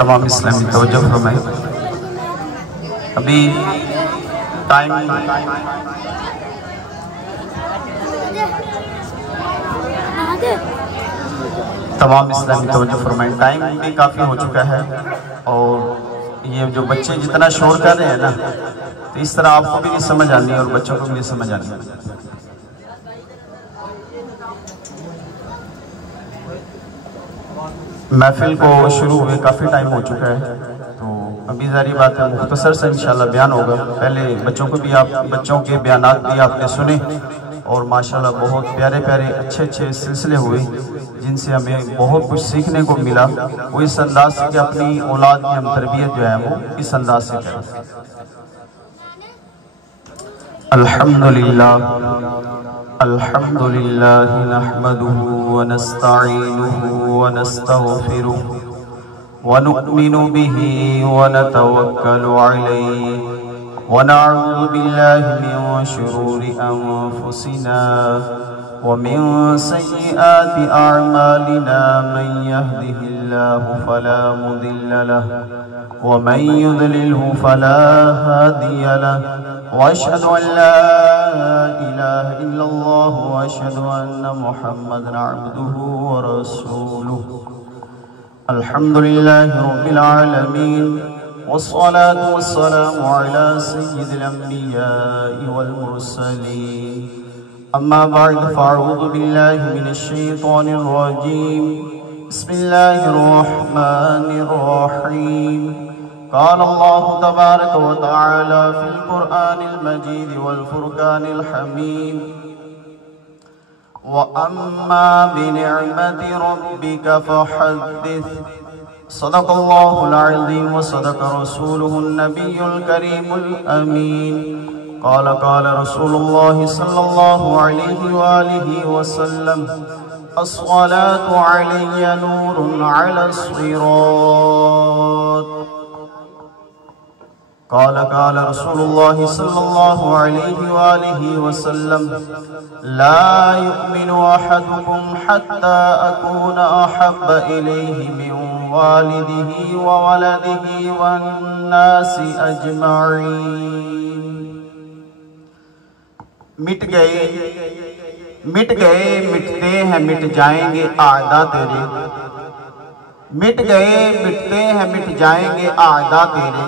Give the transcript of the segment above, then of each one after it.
تمام اسلامی توجہ فرمائیں۔ ابھی ٹائم تمام اسلامی توجہ فرمائیں، ٹائم بھی کافی ہو چکا ہے، اور یہ جو بچے جتنا شور کر رہے ہیں نا، تو اس طرح آپ کو بھی نہیں سمجھ آنی اور بچوں کو بھی نہیں سمجھ آنی۔ محفل کو شروع ہوئے کافی ٹائم ہو چکا ہے، تو ابھی ظاہری بات ہے مختصر سے انشاءاللہ بیان ہوگا۔ پہلے بچوں کے بیانات بھی آپ نے سنے، اور ماشاءاللہ بہت پیارے پیارے اچھے سلسلے ہوئے جن سے ہمیں بہت کچھ سیکھنے کو ملا۔ وہ اس انداز سے کہ اپنی اولاد کی ہم تربیت جو ہے وہ اس انداز سے کریں۔ الحمدللہ نحمده ونستعینه ونستغفره ونؤمن به ونتوکل علیہ ونعوذ باللہ من شرور انفسنا ومن سیئات اعمالنا من يهده الله فلا مضل له ومن يضلله فلا هادي له واشهد ان لا اله الا الله واشهد ان محمدا عبده ورسوله الحمد لله رب العالمين والصلاة والسلام على سيد الأنبياء والمرسلين أما بعد فأعوذ بالله من الشيطان الرجيم بسم الله الرحمن الرحيم قال الله تبارك وتعالى في القرآن المجيد والفرقان الحميد وأما بنعمة ربك فحدث صدق الله العظيم وصدق رسوله النبي الكريم الأمين قال رسول الله صلى الله عليه وآله وسلم الصلاة علي نور على الصراط قال رسول الله صلى الله عليه وآله وسلم لا يؤمن أحدكم حتى أكون أحب إليه من والده وولده والناس أجمعين۔ مٹ گئے مٹتے ہیں مٹ جائیں گے اعداء تیرے، مٹ گئے مٹتے ہیں مٹ جائیں گے اعداء تیرے،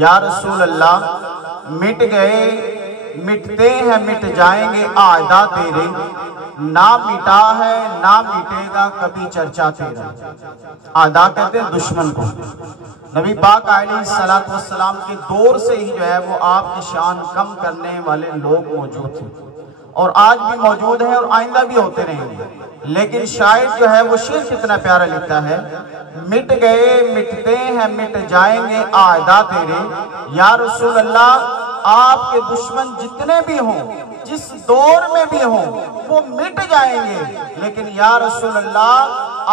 یا رسول اللہ مٹ گئے مٹتے ہیں مٹ جائیں گے اعداء تیرے، نہ مٹا ہے نہ مٹے گا کبھی چرچا تیرا۔ اعداء کہتے ہیں دشمن کو۔ نبی پاک علیہ السلام کے دور سے ہی جو ہے وہ آپ کی شان کم کرنے والے لوگ موجود تھے، اور آج بھی موجود ہیں اور آئندہ بھی ہوتے رہیں گے۔ لیکن شاعر جو ہے وہ شعر کتنا پیارا لکھتا ہے، مٹ گئے مٹتے ہیں مٹ جائیں گے اعداء تیرے، یا رسول اللہ آپ کے دشمن جتنے بھی ہوں جس دور میں بھی ہوں وہ مٹ جائیں گے، لیکن یا رسول اللہ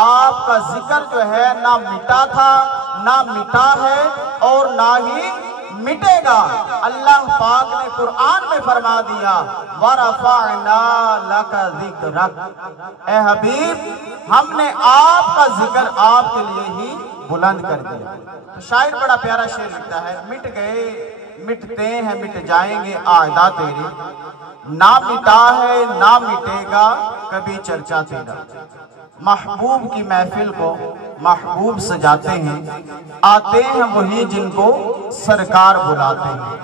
آپ کا ذکر جو ہے نہ مٹا تھا نہ مٹا ہے اور نہ ہی مٹے گا۔ اللہ پاک نے قرآن میں فرما دیا وَرَفَعْنَا لَكَ ذِكْرَكَ، اے حبیب ہم نے آپ کا ذکر آپ کے لیے ہی بلند کر دیا۔ تو شاعر بڑا پیارا شعر لکھتا ہے، مٹ گئے مٹتے ہیں مٹ جائیں گے اعداء تیرے، نہ مٹا ہے نہ مٹے گا کبھی چرچا تیرا۔ محبوب کی محفل کو محبوب سجاتے ہیں، آتے ہیں وہی جن کو سرکار بلاتے ہیں۔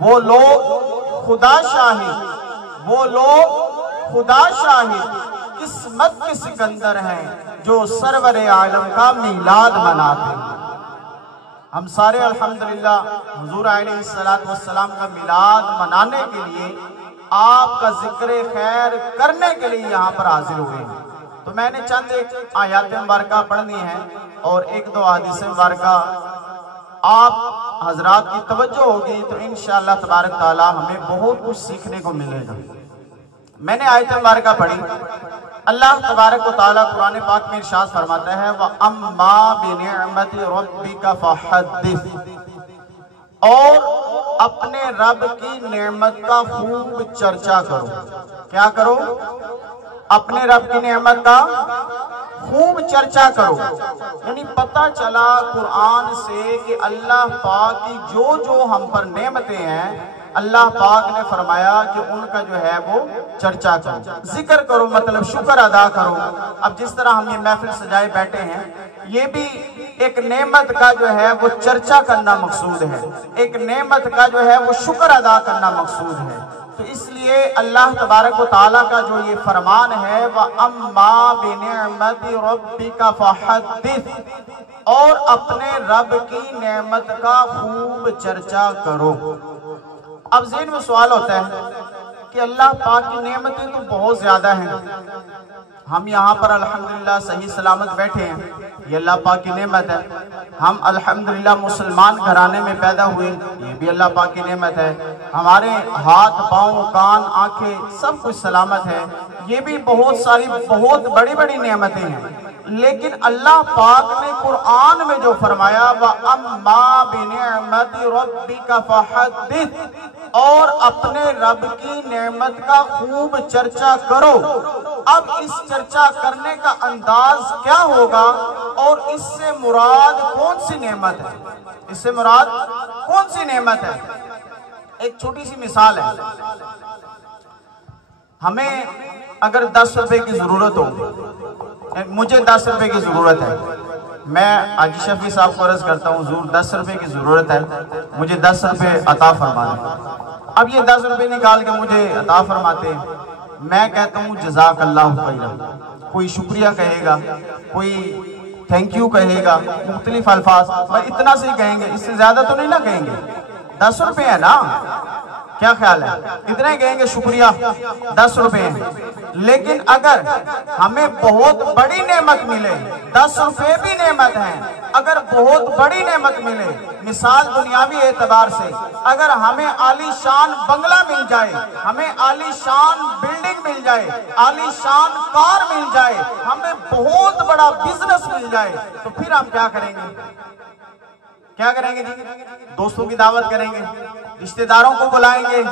وہ لوگ خدا شاہد قسمت کے سکندر ہیں جو سرور عالم کا میلاد مناتے ہیں۔ ہم سارے الحمدللہ حضور علیہ السلام کا میلاد منانے کے لیے، آپ کا ذکر خیر کرنے کے لیے یہاں پر حاضر ہوئے ہیں۔ تو میں نے چند ایک آیات مبارکہ پڑھنی ہیں اور ایک دو حدیث مبارکہ آپ حضرات کی توجہ ہوگی تو انشاءاللہ تبارک تعالی ہمیں بہت کچھ سیکھنے کو ملے گا۔ میں نے آیت مبارکہ پڑھی، اللہ تبارک و تعالی قرآن پاک میں ارشاد فرماتا ہے وَأَمَّا بِنِعْمَةِ رَبِّكَ فَحَدِّثْ، اور اپنے رب کی نعمت کا خوب چرچا کرو۔ کیا کرو؟ اپنے رب کی نعمت کا خوب چرچا کرو. یعنی پتہ چلا قرآن سے کہ اللہ پاک کی جو جو ہم پر نعمتیں ہیں اللہ پاک نے فرمایا کہ ان کا جو ہے وہ چرچا کرو, ذکر کرو, مطلب شکر ادا کرو. اب جس طرح ہم یہ محفل سجائے بیٹھے ہیں یہ بھی ایک نعمت کا جو ہے وہ چرچا کرنا مقصود ہے, ایک نعمت کا جو ہے وہ شکر ادا کرنا مقصود ہے. تو اس لیے اللہ تبارک و تعالیٰ کا جو یہ فرمان ہے وَأَمَّا بِنِعْمَةِ رَبِّكَ فَحَدِّثْ, اور اپنے رب کی نعمت کا خوب چرچا کرو. اب ذہن میں سوال ہوتا ہے کہ اللہ پاک کی نعمتیں تو بہت زیادہ ہیں, ہم یہاں پر الحمدللہ صحیح سلامت بیٹھے ہیں, یہ اللہ پاک کی نعمت ہے. ہم الحمدللہ مسلمان گھرانے میں پیدا ہوئے, یہ بھی اللہ پاک کی نعمت ہے. ہمارے ہاتھ پاؤں کان آنکھیں سب کچھ سلامت ہے, یہ بھی بہت ساری بہت بڑی بڑی نعمتیں ہیں. لیکن اللہ پاک نے قرآن میں جو فرمایا وَأَمَّا بِنِعْمَةِ رَبِّكَ فَحَدِّثْ, اور اپنے رب کی نعمت کا خوب چرچا کرو. اب اس چرچا کرنے کا انداز کیا ہوگا اور اس سے مراد کون سی نعمت ہے, اس سے مراد کون سی نعمت ہے؟ ایک چھوٹی سی مثال ہے. ہمیں اگر 10 روپے کی ضرورت ہو, مجھے 10 روپے کی ضرورت ہے, میں حاجی شفیع صاحب کو عرض کرتا ہوں حضور 10 روپے کی ضرورت ہے, مجھے 10 روپے عطا فرمانا. اب یہ 10 روپے نکال کے مجھے عطا فرماتے ہیں, میں کہتا ہوں جزاک اللہ خیرا, کوئی شکریہ کہے گا, کوئی تھینک یو کہے گا, مختلف الفاظ, اتنا سے ہی کہیں گے, اس سے زیادہ تو نہیں نہ کہیں گے. 10 روپے ہے نا, کیا خیال ہے, اتنے کہیں گے شکریہ 10 روپے ہیں. لیکن اگر ہمیں بہت بڑی نعمت ملے, 10 روپے بھی نعمت ہیں, اگر بہت بڑی نعمت ملے, مثال دنیاوی اعتبار سے اگر ہمیں عالی شان بنگلہ مل جائے, ہمیں عالی شان بلڈنگ مل جائے, عالی شان کار مل جائے, ہمیں بہت بڑا بزنس مل جائے, تو پھر ہم کیا کریں گے؟ کیا کریں گے جی؟ دوستوں کی دعوت کریں گے, رشتہ داروں کو بلائیں گے,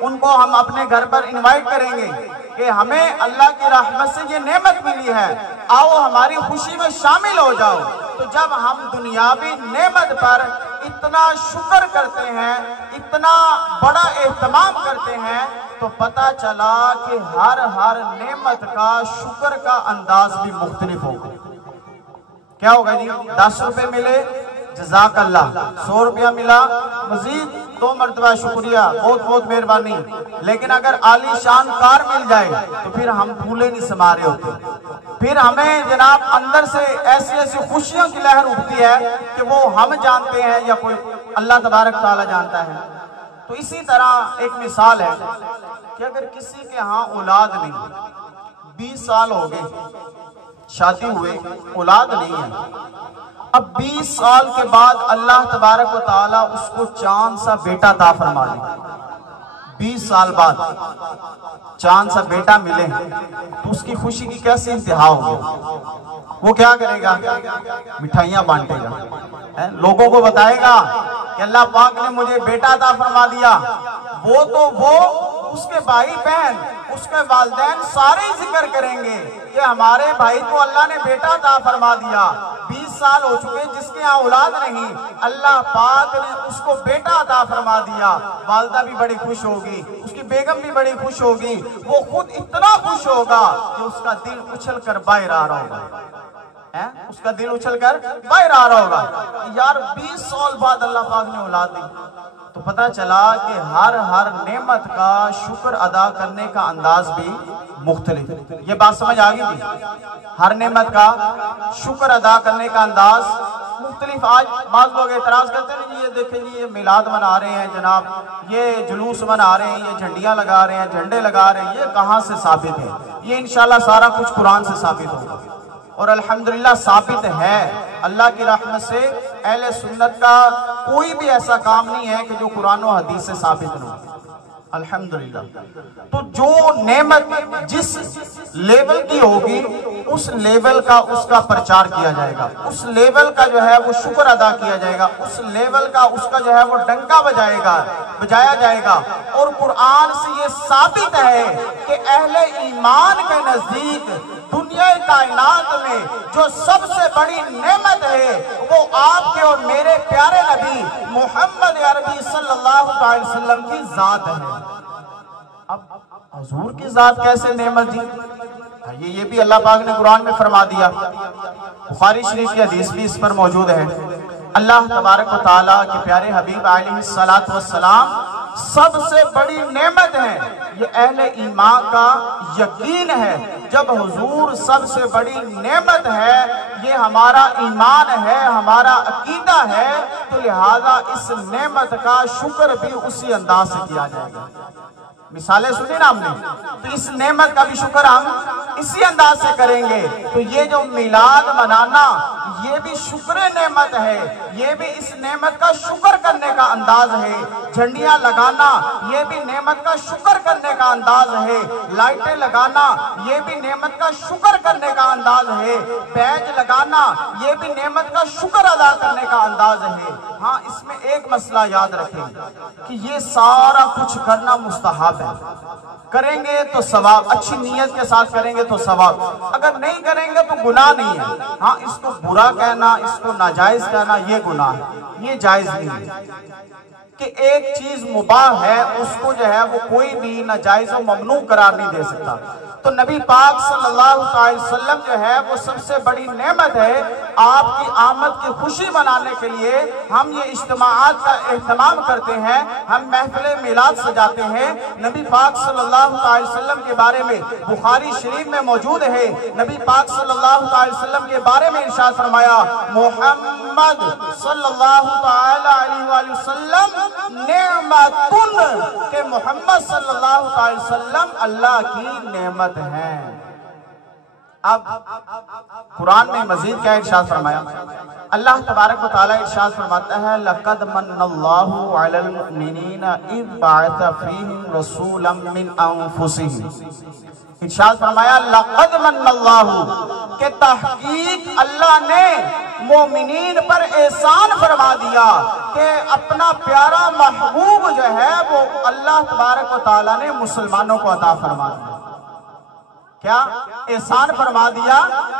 ان کو ہم اپنے گھر پر انوائٹ کریں گے کہ ہمیں اللہ کی رحمت سے یہ نعمت ملی ہے, آؤ ہماری خوشی میں شامل ہو جاؤ. تو جب ہم دنیاوی نعمت پر اتنا شکر کرتے ہیں, اتنا بڑا اہتمام کرتے ہیں, تو پتہ چلا کہ ہر نعمت کا شکر کا انداز بھی مختلف ہوگا. کیا ہوگا جی؟ 10 روپے ملے جزاک اللہ, 100 روپیہ ملا مزید 2 مرتبہ شکریہ, بہت بہت مہربانی. لیکن اگر عالی شان کار مل جائے تو پھر ہم پھولے نہیں سما رہے ہوتے, پھر ہمیں جناب اندر سے ایسی خوشیوں کی لہر اٹھتی ہے کہ وہ ہم جانتے ہیں یا کوئی اللہ تبارک تعالیٰ جانتا ہے. تو اسی طرح ایک مثال ہے کہ اگر کسی کے ہاں اولاد نہیں, 20 سال ہو گئے شادی ہوئے, اولاد نہیں ہے, اب 20 سال کے بعد اللہ تبارک و تعالیٰ اس کو چاند سا بیٹا عطا فرما دے, 20 سال بعد چاند سا بیٹا ملے, تو اس کی خوشی کی کیسے انتہا ہوگی؟ وہ کیا کرے گا؟ مٹھائیاں بانٹے گا, لوگوں کو بتائے گا کہ اللہ پاک نے مجھے بیٹا عطا فرما دیا. وہ اس کے بھائی بہن, اس کے والدین سارے ذکر کریں گے کہ ہمارے بھائی کو اللہ نے بیٹا عطا فرما دیا. 20 سال ہو چکے جس کے ہاں اولاد نہیں, اللہ پاک نے اس کو بیٹا عطا فرما دیا. والدہ بھی بڑی خوش ہوگی, اس کی بیگم بھی بڑی خوش ہوگی, وہ خود اتنا خوش ہوگا کہ اس کا دل اچھل کر باہر آ رہا ہوگا, اس کا دل اچھل کر باہر آ رہا ہوگا. یار 20 سال بعد اللہ پاک نے اولاد دی. تو پتہ چلا کہ ہر نعمت کا شکر ادا کرنے کا انداز بھی مختلف. یہ بات سمجھ آگئی تھی؟ ہر نعمت کا شکر ادا کرنے کا انداز مختلف. آج بعض لوگ اعتراض کرتے ہیں جی یہ دیکھیں جی یہ میلاد منا رہے ہیں جناب, یہ جلوس منا رہے ہیں, یہ جھنڈیاں لگا رہے ہیں, جھنڈے لگا رہے ہیں, یہ کہاں سے ثابت ہے؟ یہ انشاءاللہ سارا کچھ قرآن سے ثابت ہوگا, اور الحمدللہ ثابت ہے. اللہ کی رحمت سے اہل سنت کا کوئی بھی ایسا کام نہیں ہے کہ جو قرآن و حدیث سے ثابت نہ ہو, الحمدللہ. تو جو نعمت جس لیول کی ہوگی اس لیول کا اس کا پرچار کیا جائے گا, اس لیول کا جو ہے وہ شکر ادا کیا جائے گا, اس لیول کا اس کا جو ہے وہ ڈنکا بجایا جائے گا. اور قرآن سے یہ ثابت ہے کہ اہل ایمان کے نزدیک دنیا پوری کائنات میں جو سب سے بڑی نعمت ہے وہ آپ کے اور میرے پیارے نبی محمد عربی صلی اللہ علیہ وسلم کی ذات ہے۔ اب حضور کی ذات کیسے نعمت جی؟ یہ بھی اللہ پاک نے قرآن میں فرما دیا، بخاری شریف کی حدیث بھی اس پر موجود ہے۔ اللہ تبارک و تعالیٰ کے پیارے حبیب علیہ السلام سب سے بڑی نعمت ہے، یہ اہل ایمان کا یقین ہے۔ جب حضور سب سے بڑی نعمت ہے، یہ ہمارا ایمان ہے، ہمارا عقیدہ ہے، تو لہذا اس نعمت کا شکر بھی اسی انداز سے کیا جائے گا۔ مثالیں سنی نا ہم نے، تو اس نعمت کا بھی شکر ہم اسی انداز سے کریں گے۔ تو یہ جو میلاد منانا یہ بھی شکر نعمت ہے، یہ بھی اس نعمت کا شکر کرنے کا انداز ہے۔ جھنڈیاں لگانا یہ بھی نعمت کا شکر کرنے کا انداز ہے۔ لائٹیں لگانا یہ بھی نعمت کا شکر کرنے کا انداز ہے۔ بیج لگانا یہ بھی نعمت کا شکر ادا کرنے کا انداز ہے۔ ہاں، اس میں ایک مسئلہ یاد رکھیں کہ یہ سارا کچھ کرنا مستحب ہے۔ کریں گے تو ثواب، اچھی نیت کے ساتھ کریں گے تو ثواب، اگر نہیں کریں گے تو گناہ نہیں ہے۔ ہاں، اس کو برا کہنا، اس کو ناجائز کہنا یہ گناہ ہے، یہ جائز نہیں ہے۔ کہ ایک چیز مباح ہے اس کو جو ہے وہ کوئی بھی ناجائز و ممنوع قرار نہیں دے سکتا۔ تو نبی پاک صلی اللہ علیہ وسلم جو ہے وہ سب سے بڑی نعمت ہے۔ آپ کی آمد کی خوشی منانے کے لیے ہم یہ اجتماعات کا اہتمام کرتے ہیں، ہم محفل میلاد سجاتے ہیں۔ نبی پاک صلی اللہ علیہ وسلم کے بارے میں بخاری شریف میں موجود ہے، نبی پاک صلی اللہ علیہ وسلم کے بارے میں ارشاد فرمایا، محمد صلی اللہ علیہ وآلہ وسلم نعمتن، کہ محمد صلی اللہ علیہ وسلم اللہ کی نعمت ہے۔ اب قرآن میں مزید کیا ارشاد فرمایا؟ اللہ تبارک و تعالیٰ ارشاد فرماتا ہے، لَقَدْ مَنَّ اللَّهُ عَلَى الْمُؤْمِنِينَ إِذْ بَعَثَ فِيهِمْ رَسُولًا مِّنْ أَنفُسِهِمْ۔ ارشاد فرمایا لَقَدْ مَنَّ اللَّهُ، کہ تحقیق اللہ نے مومنین پر احسان فرما دیا کہ اپنا پیارا محبوب جو ہے وہ اللہ تبارک و تعالیٰ نے مسلمانوں کو عطا فرما دیا۔ کیا احسان فرما دیا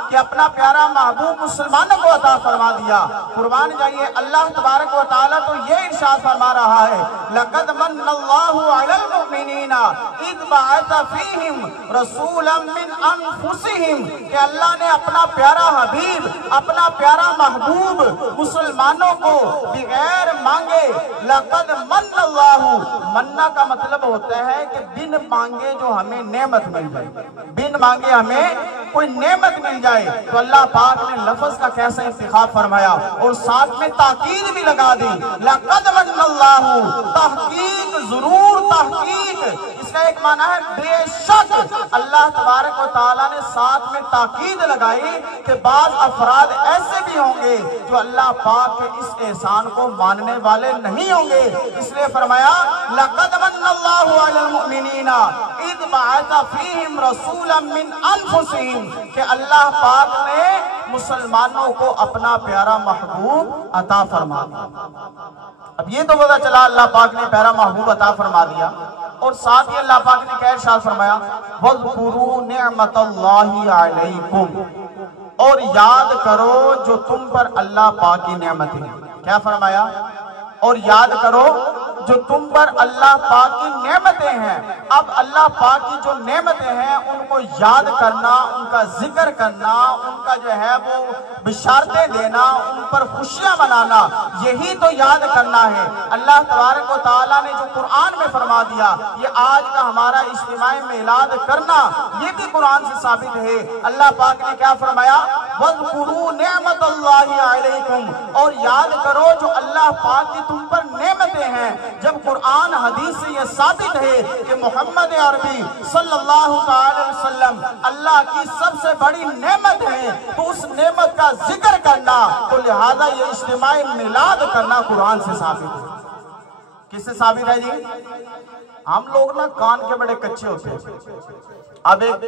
کہ اپنا پیارا محبوب مسلمانوں کو عطا فرما دیا۔ قربان جائیے، اللہ تبارک و تعالیٰ تو یہ ارشاد فرما رہا ہے، لَقَدْ مَنَّ اللَّهُ عَلَى الْمُؤْمِنِينَ إِذْ بَعَثَ فِيهِمْ رَسُولًا مِّنْ أَنفُسِهِمْ، کہ اللہ نے اپنا پیارا حبیب، اپنا پیارا محبوب مسلمانوں کو بغیر مانگے، لَقَدْ مَنَّ اللَّهُ، مننا کا مطلب ہوتا ہے کہ بن مانگے جو ہمیں نعمت مل جائے، بن مانگے ہمیں کوئی نعمت مل جائے، تو اللہ پاک نے لفظ کا کیسا انتخاب فرمایا اور ساتھ میں تاکید بھی لگا دی، لَقَدْ مَنَّ اللَّهُ، تحقیق، ضرور تحقیق، اس کا ایک معنی ہے بے شک۔ اللہ تبارک و تعالیٰ نے ساتھ میں تاکید لگائی کہ بعض افراد ایسے بھی ہوں گے جو اللہ پاک کے اس احسان کو ماننے والے نہیں ہوں گے، اس لیے فرمایا لَقَدْ مَنَّ اللَّهُ عَلَى الْمُؤْمِنِينَ إِذْ بَعَثَ فِيهِمْ رَسُولًا مِّنْ أَنفُسِهِمْ، کہ اللہ پاک نے مسلمانوں کو اپنا پیارا محبوب عطا فرما دیا۔ اب یہ تو پتہ چلا اللہ پاک نے پیارا محبوب عطا فرما دیا، اور ساتھ ہی اللہ پاک نے کیا ارشاد فرمایا، وَاذْكُرُوا نِعْمَةَ اللَّهِ عَلَيْكُمْ، اور یاد کرو جو تم پر اللہ پاک کی نعمت ہے۔ کیا فرمایا؟ اور یاد کرو جو تم پر اللہ پاک کی نعمتیں ہیں۔ اب اللہ پاک کی جو نعمتیں ہیں ان کو یاد کرنا، ان کا ذکر کرنا، ان کا جو ہے وہ بشارتیں دینا، ان پر خوشیاں منانا، یہی تو یاد کرنا ہے۔ اللہ تبارک و تعالیٰ نے جو قرآن میں فرما دیا، یہ آج کا ہمارا اجتماع میلاد کرنا یہ بھی قرآن سے ثابت ہے۔ اللہ پاک نے کیا فرمایا، وَاذْكُرُوا نِعْمَةَ اللَّهِ عَلَيْكُمْ، اور یاد کرو جو اللہ پاک کی تم پر نعمتیں ہیں۔ جب قرآن حدیث سے یہ ثابت ہے کہ محمد عربی صلی اللہ علیہ وسلم اللہ کی سب سے بڑی نعمت ہے، تو اس نعمت کا ذکر کرنا، تو لہذا یہ اجتماع میلاد کرنا قرآن سے ثابت ہے۔ کس سے ثابت ہے جی؟ ہم لوگ نا کان کے بڑے کچے ہوتے ہیں۔ اب ایک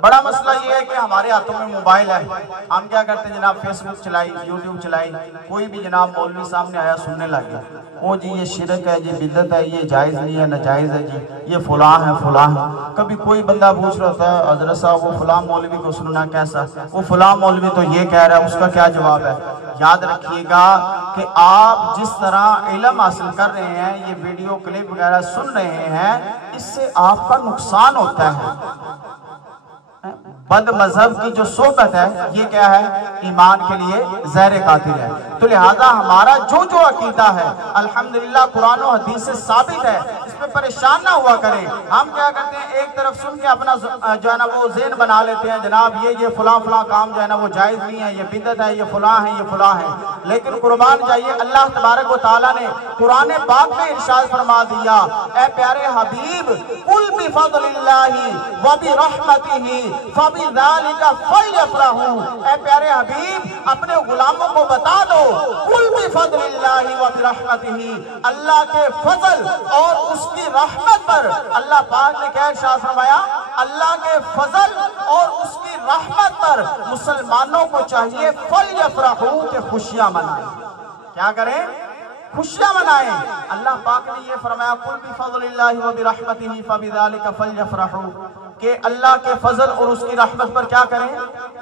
بڑا مسئلہ یہ ہے کہ ہمارے ہاتھوں میں موبائل ہے، ہم کیا کرتے ہیں جناب، فیس بک چلائی، یوٹیوب چلائی، کوئی بھی جناب مولوی سامنے آیا سننے لگے، او جی یہ شرک ہے جی، بدعت ہے، یہ جائز نہیں ہے، ناجائز ہے جی، یہ فلاں ہے فلاں ہے۔ کبھی کوئی بندہ پوچھ رہا ہوتا ہے حضرت صاحب وہ فلاں مولوی کو سننا کیسا، وہ فلاں مولوی تو یہ کہہ رہا ہے، اس کا کیا جواب ہے؟ یاد رکھیے گا کہ آپ جس طرح علم حاصل کر رہے ہیں، یہ ویڈیو کلپ وغیرہ سن رہے ہیں، اس سے آپ کا نقصان ہوتا ہے۔ بد مذہب کی جو صحبت ہے یہ کیا ہے؟ ایمان کے لیے زہر قاتل ہے۔ تو لہذا ہمارا جو عقیدہ ہے الحمدللہ قرآن و حدیث سے ثابت ہے، اس پہ پریشان نہ ہوا کریں۔ ہم کیا کرتے ہیں، ایک طرف سن کے اپنا جو ہے نا وہ ذہن بنا لیتے ہیں، جناب یہ فلاں کام جو ہے نا وہ جائز نہیں ہے، یہ بدعت ہے، یہ فلاں ہے، یہ فلاں ہے۔ لیکن قربان جائیے، اللہ تبارک و تعالیٰ نے قرآن پاک میں ارشاد فرما دیا، اے پیارے حبیب، قل بفضل اللہ وبرحمتہ فبذالک فلیفرحوا، اے پیارے حبیب اپنے غلاموں کو بتا دو، قل بفضل اللہ وبرحمتہ، اللہ کے فضل اور اس کی رحمت پر۔ اللہ پاک نے کیا ارشاد فرمایا؟ اللہ کے فضل اور اس کی رحمت پر مسلمانوں کو چاہیے فلیفرحوا کہ خوشیاں منائیں۔ کیا کریں؟ خوشیاں منائیں۔ اللہ پاک نے یہ فرمایا قل بفضل اللہ وبرحمتہ فبذالک فلیفرحوا، کہ اللہ کے فضل اور اس کی رحمت پر کیا کریں؟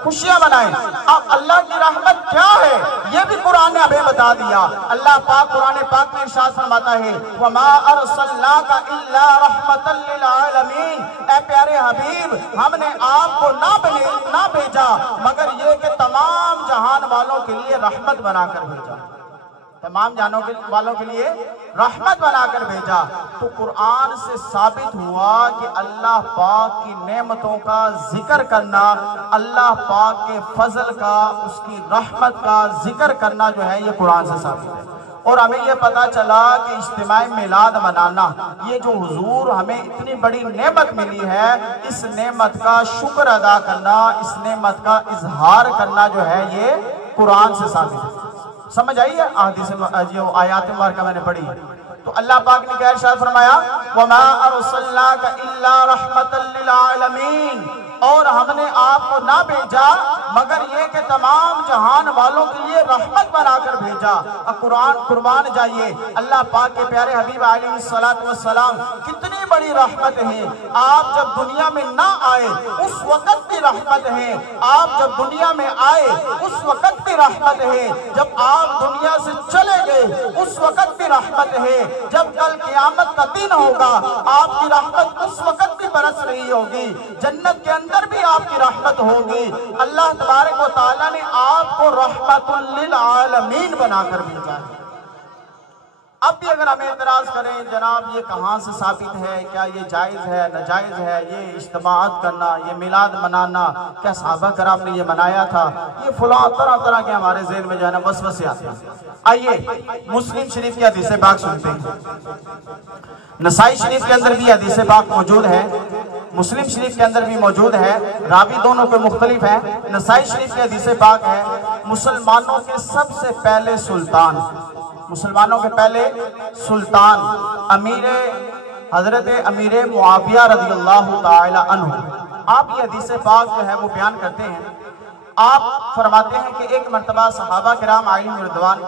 خوشیاں منائیں۔ اب اللہ کی رحمت کیا ہے یہ بھی قرآن نے ہمیں بتا دیا۔ اللہ پاک قرآن پاک میں ارشاد فرماتا ہے وَمَا أَرْسَلْنَاكَ إِلَّا رَحْمَةً لِّلْعَالَمِينَ، اے پیارے حبیب ہم نے آپ کو نہ بھیجا مگر یہ کہ تمام جہان والوں کے لیے رحمت بنا کر بھیجا، تمام جہانوں والوں کے لیے رحمت بنا کر بھیجا۔ تو قرآن سے ثابت ہوا کہ اللہ پاک کی نعمتوں کا ذکر کرنا، اللہ پاک کے فضل کا، اس کی رحمت کا ذکر کرنا جو ہے یہ قرآن سے ثابت ہے۔ اور ہمیں یہ پتا چلا کہ اجتماع میلاد منانا، یہ جو حضور ہمیں اتنی بڑی نعمت ملی ہے، اس نعمت کا شکر ادا کرنا، اس نعمت کا اظہار کرنا جو ہے یہ قرآن سے ثابت ہے۔ سمجھ آئیے احادیث جو آیات مبارکہ میں نے پڑھی؟ تو اللہ پاک نے کیا ارشاد فرمایا وَمَا أَرْسَلْنَاكَ إِلَّا رَحْمَةً لِّلْعَالَمِينَ، اور ہم نے آپ کو نہ بھیجا مگر یہ کہ تمام جہان والوں کے لیے رحمت بنا کر بھیجا۔ قربان جائیے اللہ پاک کے پیارے حبیب علیہ السلام کتنی بڑی رحمت ہے۔ آپ جب دنیا میں نہ آئے اس وقت بھی رحمت ہے، آپ جب دنیا میں آئے اس وقت بھی رحمت ہے، جب آپ دنیا سے چلے گئے اس وقت بھی رحمت ہے، جب کل قیامت کا دن ہوگا آپ کی رحمت اس وقت بھی برس رہی ہوگی، جنت کے اندر بھی آپ کی رحمت ہوگی۔ اللہ تبارک و تعالیٰ نے آپ کو رحمت للعالمین بنا کر بھیجا ہے۔ اب بھی اگر ہمیں اعتراض کریں جناب یہ کہاں سے ثابت ہے، کیا یہ جائز ہے ناجائز ہے، یہ اجتماعات کرنا، یہ میلاد منانا، کیا صحابہ کرام نے یہ منایا تھا، یہ فلاں طرح کے ہمارے ذہن میں جو ہے نا وسوسے آتے ہیں۔ آئیے مسلم شریف کی حدیث پاک سنتے ہیں۔ نسائی شریف کے اندر بھی حدیث پاک موجود ہے، مسلم شریف کے اندر بھی موجود ہے، راوی دونوں کے مختلف ہیں۔ نسائی شریف کی حدیث پاک ہے مسلمانوں کے سب سے پہلے سلطان، مسلمانوں کے پہلے سلطان حضرت امیر معاویہ رضی اللہ تعالی عنہ، آپ یہ حدیث پاک جو ہے وہ بیان کرتے ہیں۔ آپ فرماتے ہیں کہ ایک مرتبہ صحابہ کرام علیہم رضوان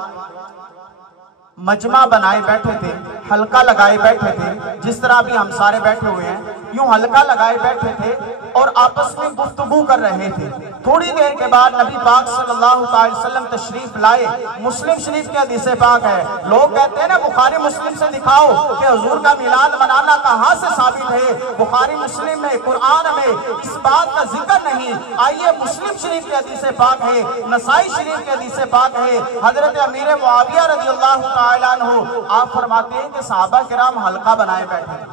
مجمع بنائے بیٹھے تھے، حلقہ لگائے بیٹھے تھے، جس طرح بھی ہم سارے بیٹھے ہوئے ہیں یوں حلقہ لگائے بیٹھے تھے اور آپس میں گفتگو کر رہے تھے۔ تھوڑی دیر کے بعد نبی پاک صلی اللہ علیہ وسلم تشریف لائے۔ مسلم شریف کی حدیث پاک ہے، لوگ کہتے ہیں نا بخاری مسلم سے دکھاؤ کہ حضور کا میلاد منانا کہاں سے ثابت ہے، بخاری مسلم میں قرآن میں اس بات کا ذکر نہیں۔ آئیے مسلم شریف کی حدیث پاک ہے، نسائی شریف کی حدیث پاک ہے، حضرت امیر معاویہ رضی اللہ تعالیٰ عنہ آپ فرماتے ہیں کہ صحابہ کرام حلقہ بنائے بیٹھے تھے۔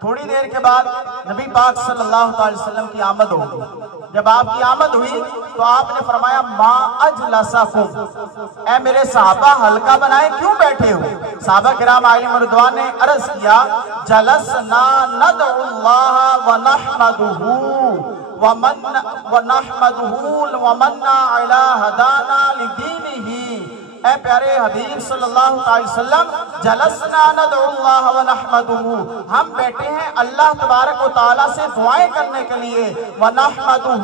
تھوڑی دیر کے بعد نبی پاک صلی اللہ علیہ وسلم کی آمد ہوگی۔ جب آپ کی آمد ہوئی تو آپ نے فرمایا ما اجلسکم، اے میرے صحابہ حلقہ بنائے کیوں بیٹھے ہو؟ صحابہ کرام علیہم رضوان نے عرض کیا جلسنا ندعو اللہ ونحمدہ ومن علی ہدانا لدینہ اے پیارے حبیب صلی اللہ علیہ وسلم جلسنا ندعو اللہ ونحمدہ، ہم بیٹھے ہیں اللہ تبارک و تعالیٰ سے دعائیں کرنے کے لیے، ونحمدہ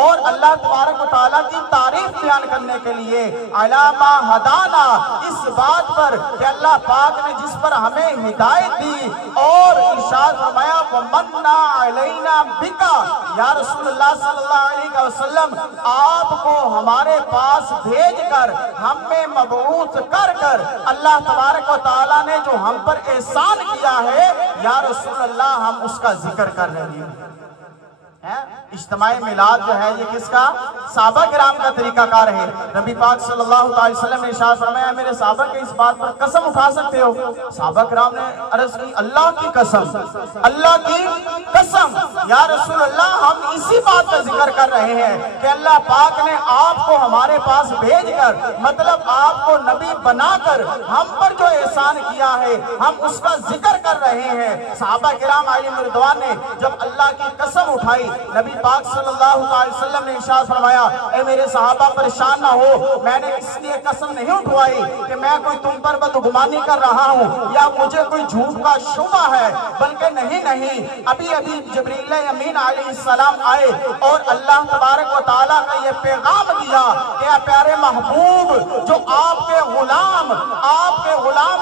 اور اللہ تبارک و تعالیٰ کی تعریف بیان کرنے کے لیے، علی ما ہدانا اس بات پر کہ اللہ پاک نے جس پر ہمیں ہدایت دی، اور ارشاد فرمایا ومنا علینا بکا، یا رسول اللہ صلی اللہ علیہ وسلم آپ کو ہمارے پاس بھیج کر ہم میں مبعوث کر کر اللہ تبارک و تعالیٰ نے جو ہم پر احسان کیا ہے یا رسول اللہ ہم اس کا ذکر کر رہے ہیں۔ اجتماعی میلاد جو ہے یہ کس کا؟ صحابہ کرام کا طریقہ کار ہے۔ نبی پاک صلی اللہ علیہ وسلم نے ارشاد فرمایا میرے صحابہ کے اس بات پر قسم اٹھا سکتے ہو؟ صحابہ کرام نے عرض کی اللہ کی قسم، اللہ کی قسم یا رسول اللہ ہم اسی بات کا ذکر کر رہے ہیں کہ اللہ پاک نے آپ کو ہمارے پاس بھیج کر، مطلب آپ کو نبی بنا کر ہم پر جو احسان کیا ہے ہم اس کا ذکر کر رہے ہیں۔ صحابہ کرام علیہم رضوان نے جب اللہ کی قسم اٹھائی، نبی پاک صلی اللہ علیہ وسلم نے ارشاد فرمایا اے میرے صحابہ پریشان نہ ہو، میں نے اس لیے قسم نہیں اٹھوائی کہ میں کوئی تم پر بدگمانی کر رہا ہوں یا مجھے کوئی جھوٹ کا شبہ ہے، بلکہ نہیں ابھی جبریل امین علیہ السلام آئے اور اللہ تبارک و تعالیٰ کا یہ پیغام دیا کہ اے پیارے محبوب جو آپ کے غلام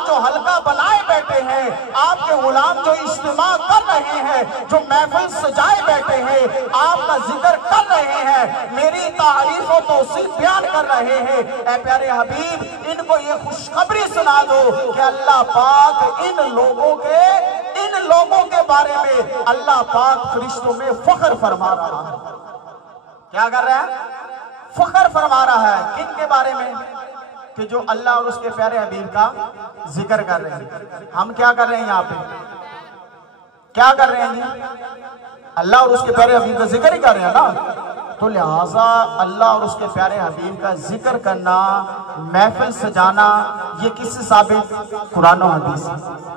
جو حلقہ بنائے بیٹھے ہیں، آپ کے غلام جو اجتماع کر رہے ہیں، جو محفل سجائے بیٹھے ہیں، آپ کا ذکر کر رہے ہیں، میری تعریف و توصیف بیان کر رہے ہیں، اے پیارے حبیب ان کو یہ خوشخبری سنا دو کہ اللہ پاک ان لوگوں کے بارے میں اللہ پاک فرشتوں میں فخر فرما رہا ہے۔ کیا کر رہا ہے؟ فخر فرما رہا ہے۔ کن کے بارے میں؟ کہ جو اللہ اور اس کے پیارے حبیب کا ذکر کر رہے ہیں۔ ہم کیا کر رہے ہیں یہاں پہ؟ کیا کر رہے ہیں جی؟ اللہ اور اس کے پیارے حبیب کا ذکر ہی کر رہے ہیں نا، تو لہٰذا اللہ اور اس کے پیارے حبیب کا ذکر کرنا، محفل سجانا، یہ کس سے ثابت؟ قرآن و حدیث۔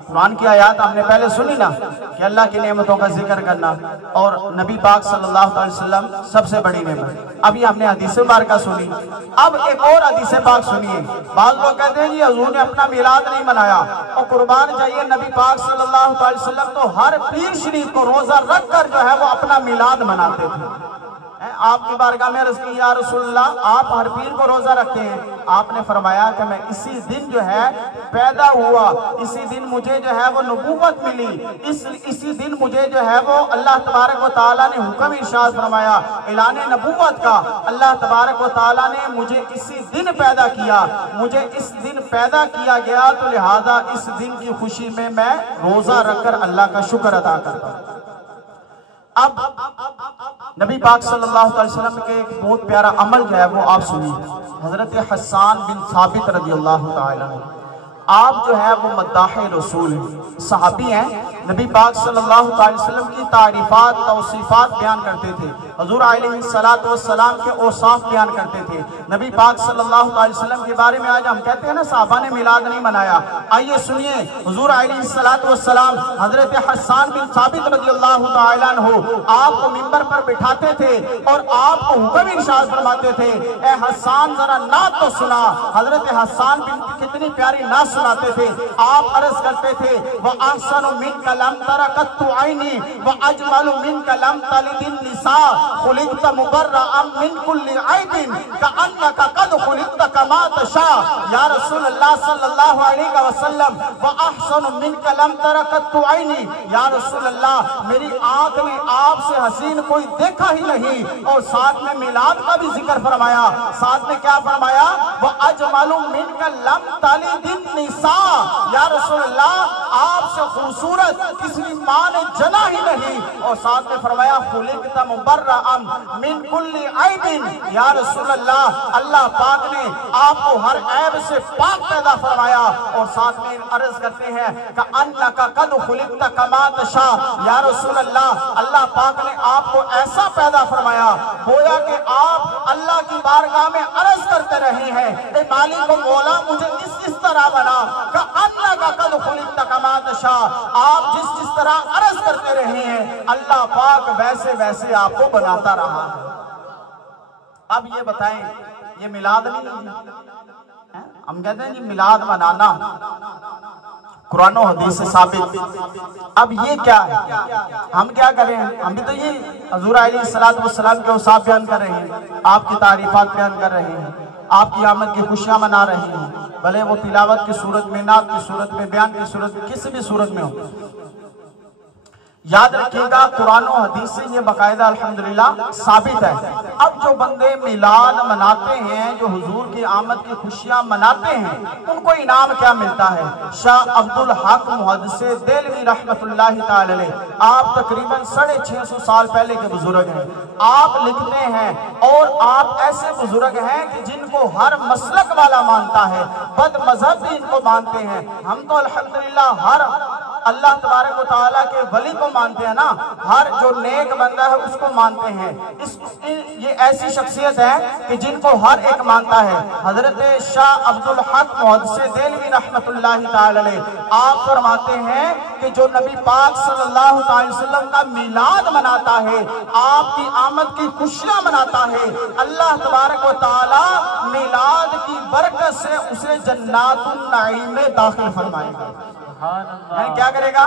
قرآن کی آیات ہم نے پہلے سنی نا کہ اللہ کی نعمتوں کا ذکر کرنا، اور نبی پاک صلی اللہ علیہ وسلم سب سے بڑی نعمت۔ ابھی ہم نے حدیث مبارکہ سنی، اب ایک اور حدیث پاک سنیے۔ بعض لوگ کہتے ہیں جی حضور نے اپنا میلاد نہیں منایا، اور قربان جائیے نبی پاک صلی اللہ علیہ وسلم تو ہر پیر شریف کو روزہ رکھ کر جو ہے وہ اپنا میلاد مناتے تھے۔ آپ کی بارگاہ میں عرض کی یا رسول اللہ آپ ہر پیر کو روزہ رکھتے ہیں؟ آپ نے فرمایا کہ میں اسی دن جو ہے پیدا ہوا، اسی دن مجھے جو ہے وہ نبوت ملی، اسی دن مجھے جو ہے وہ اللہ تبارک و تعالیٰ نے حکم ارشاد فرمایا اعلان نبوت کا، اللہ تبارک و تعالیٰ نے مجھے اسی دن پیدا کیا، مجھے اس دن پیدا کیا گیا، تو لہذا اس دن کی خوشی میں روزہ رکھ کر اللہ کا شکر ادا کرتا ہوں۔ اب نبی پاک صلی اللہ علیہ وسلم کے ایک بہت پیارا عمل جو ہے وہ آپ سنیے۔ حضرت حسان بن ثابت رضی اللہ تعالیٰ عنہ، آپ جو ہے وہ مداح رسول ہیں، صحابی ہیں، نبی پاک صلی اللہ علیہ وسلم کی تعریفات توصیفات بیان کرتے تھے، حضور علیہ السلام کے اوصاف بیان کرتے تھے، نبی پاک صلی اللہ علیہ وسلم کے بارے میں آج ہم کہتے ہیں نا صحابہ نے میلاد نہیں منایا، آئیے سنیے حضور علیہ السلام حضرت حسان بن ثابت رضی اللہ تعالیٰ عنہ آپ کو منبر پر بٹھاتے تھے اور آپ کو حکم ارشاد فرماتے تھے اے حسان ذرا نعت تو سنا۔ حضرت حسان بن کتنی پیاری نعت سناتے تھے، آپ عرض کرتے تھے وَأَحْسَنُ مِنْكَ لَمْ تَرَ قَطُّ عَيْنِي وَأَجْمَلُ مِنْكَ لَمْ تَلِدِ النِّسَاءُ خُلِقْتَ مُبَرَّأً مِنْ كُلِّ عَيْبٍ كَأَنَّكَ قَدْ خُلِقْتَ كَمَا تَشَاءُ۔ یا رسول اللہ صلی اللہ علیہ وسلم وَأَحْسَنُ مِنْكَ لَمْ تَرَ قَطُّ عَيْنِي، یا رسول اللہ میری آنکھ نے آپ سے حسین کوئی دیکھا ہی نہیں، اور ساتھ میں میلاد کا بھی ذکر فرمایا، ساتھ میں کیا فرمایا وَأَجْمَلُ مِنْكَ لَمْ تَلِدِ النِّسَاءُ، یا رسول اللہ آپ سے خوبصورت کسی ماں نے جنا ہی نہیں، اور ساتھ میں فرمایا خُلِقْتَ مُبَرَّأً مِنْ كُلِّ عَيْبٍ، یا رسول اللہ اللہ پاک نے آپ کو ہر عیب سے پاک پیدا فرمایا، اور ساتھ میں عرض کرتے ہیں كَأَنَّكَ قَدْ خُلِقْتَ كَمَا تَشَاءُ، یا رسول اللہ پاک نے آپ کو ایسا پیدا فرمایا گویا کہ آپ اللہ کی بارگاہ میں عرض کرتے رہے ہیں اے مالک و مولا مجھے اس طرح بنا كَأَنَّكَ قَدْ خُلِقْتَ كَمَا تَشَاءُ، آپ جس طرح عرض کرتے رہے ہیں اللہ پاک ویسے آپ کو بناتا رہا ہے۔ اب یہ بتائیں یہ میلاد نہیں ہے؟ ہم کہتے ہیں جی میلاد منانا قرآن و حدیث سے ثابت، اب یہ کیا ہے؟ ہم کیا کریں؟ ہم بھی تو یہ حضور علیہ السلام کے اوصاف بیان کر رہے ہیں، آپ کی تعریفات بیان کر رہے ہیں، آپ کی آمد کی خوشیاں منا رہے ہیں، بھلے وہ تلاوت کی صورت میں، نعت کی صورت میں، بیان کی صورت میں، کسی بھی صورت میں ہو۔ یاد رکھیے گا قرآن و حدیث سے یہ باقاعدہ الحمدللہ ثابت ہے۔ اب جو بندے میلاد مناتے ہیں، جو حضور کی آمد کی خوشیاں مناتے ہیں، ان کو انعام کیا ملتا ہے؟ شاہ عبدالحق محدث دہلوی رحمت اللہ تعالی علیہ، آپ تقریباً 650 سال پہلے کے بزرگ ہیں، آپ لکھتے ہیں اور آپ ایسے بزرگ ہیں کہ جن کو ہر مسلک والا مانتا ہے، بد مذہب بھی ان کو مانتے ہیں۔ ہم تو الحمدللہ ہر اللہ تبارک و تعالیٰ کے ولی کو مانتے ہیں نا، ہر جو نیک بندہ ہے اس کو مانتے ہیں۔ یہ ایسی شخصیت ہے کہ جن کو ہر ایک مانتا ہے۔ حضرت شاہ عبدالحق محدث دہلوی رحمت اللہ تعالی علیہ، آپ فرماتے ہیں کہ جو نبی پاک صلی اللہ علیہ وسلم کا میلاد مناتا ہے، آپ کی آمد کی خوشیاں مناتا ہے، اللہ تبارک و تعالیٰ میلاد کی برکت سے اسے جنات النعیم میں داخل فرمائے گا۔ یعنی کیا کرے گا؟